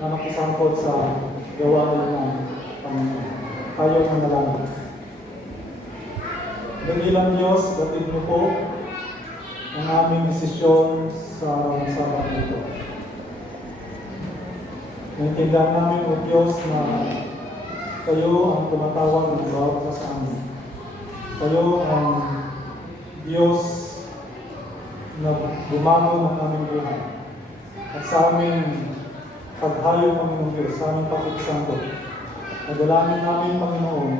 na makisangkot sa gawain ng Panginoon. Tayo ang manalangin. Dakilang Diyos, batid mo po ang aming desisyon sa Sabat nito. Naintindihan namin, O Diyos, na kayo ang tumatawag ng bawat isa sa amin. Kayo ang Diyos na bumago ng aming buhay. At sa aming paghayo, Panginoon Diyos, sa aming pakikisangkot, nadalangin namin, Panginoon,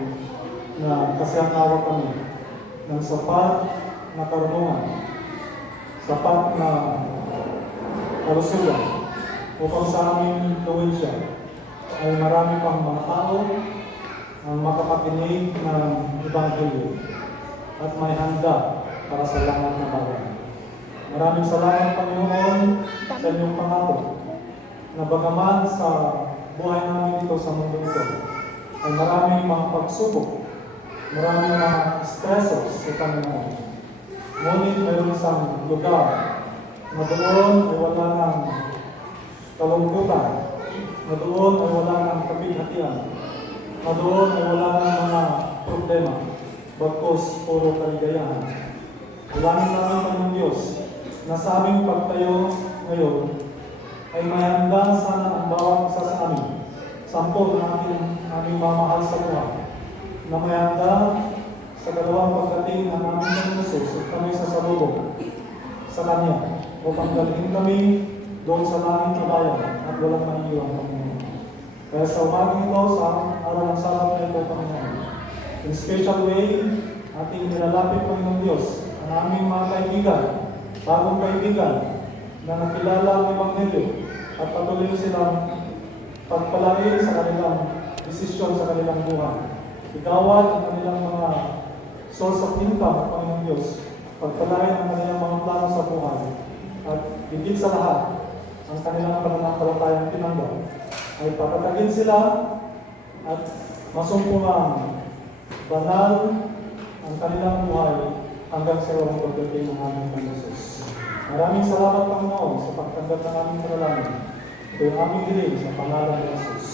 na kasiyang-awa kami ng sapat na karunungan, sapat na kalusugan, upang sa aming influensya ay marami pang mga tao ang makapakinig ng Ebanghelyo at may handa para sa langit na bayan. Maraming salamat, Panginoon, sa inyong pangako na bagaman sa buhay namin dito sa mundo ito ay maraming mga pagsubok, maraming mga stressors sa Panginoon. Ngunit mayroon isang lugar na doon ay wala ng kalungkutan, na doon ay wala ng kapighatian, na doon ay wala ng mga problema, bagkos puro kaligayahan. Dalangin namin, Panginoon Diyos, na sa aming pagtayo ngayon ay may handa sana ang bawat isa sa amin, sampo na aming mamahal sa buhay, na may handa sa dalawang pagdating ng aming Panginoon Jesus at kami sa salubong sa Kanya upang dalhin kami doon sa langit na bayan at walang maiiwan, Panginoon. Kaya sa umagang ito, sa araw ng Sabat na ito, Panginoon, in special way, ating nilalapit, Panginoon Diyos, ang aming mga kaibigan, bagong kaibigan, na nakilala ang Ebanghelyo at patuloy silang pagpalain sa kanilang desisyon sa kanilang buhay. Igawan ang kanilang mga source of income, Panginoong Diyos. Pagpalain ang kanilang mga plano sa buhay. At higit sa lahat, ang kanilang pananampalatayang tinanggap ay patatagin sila at masumpungan banal ang kanilang buhay hanggang sa walang pagdating ng aming Panginoon Jesus. Maraming salamat, Panginoon, sa pagtanggap ng aming panalangin. Ito yung aming dinig sa pangalan ni Jesus.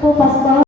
Po, Pastor.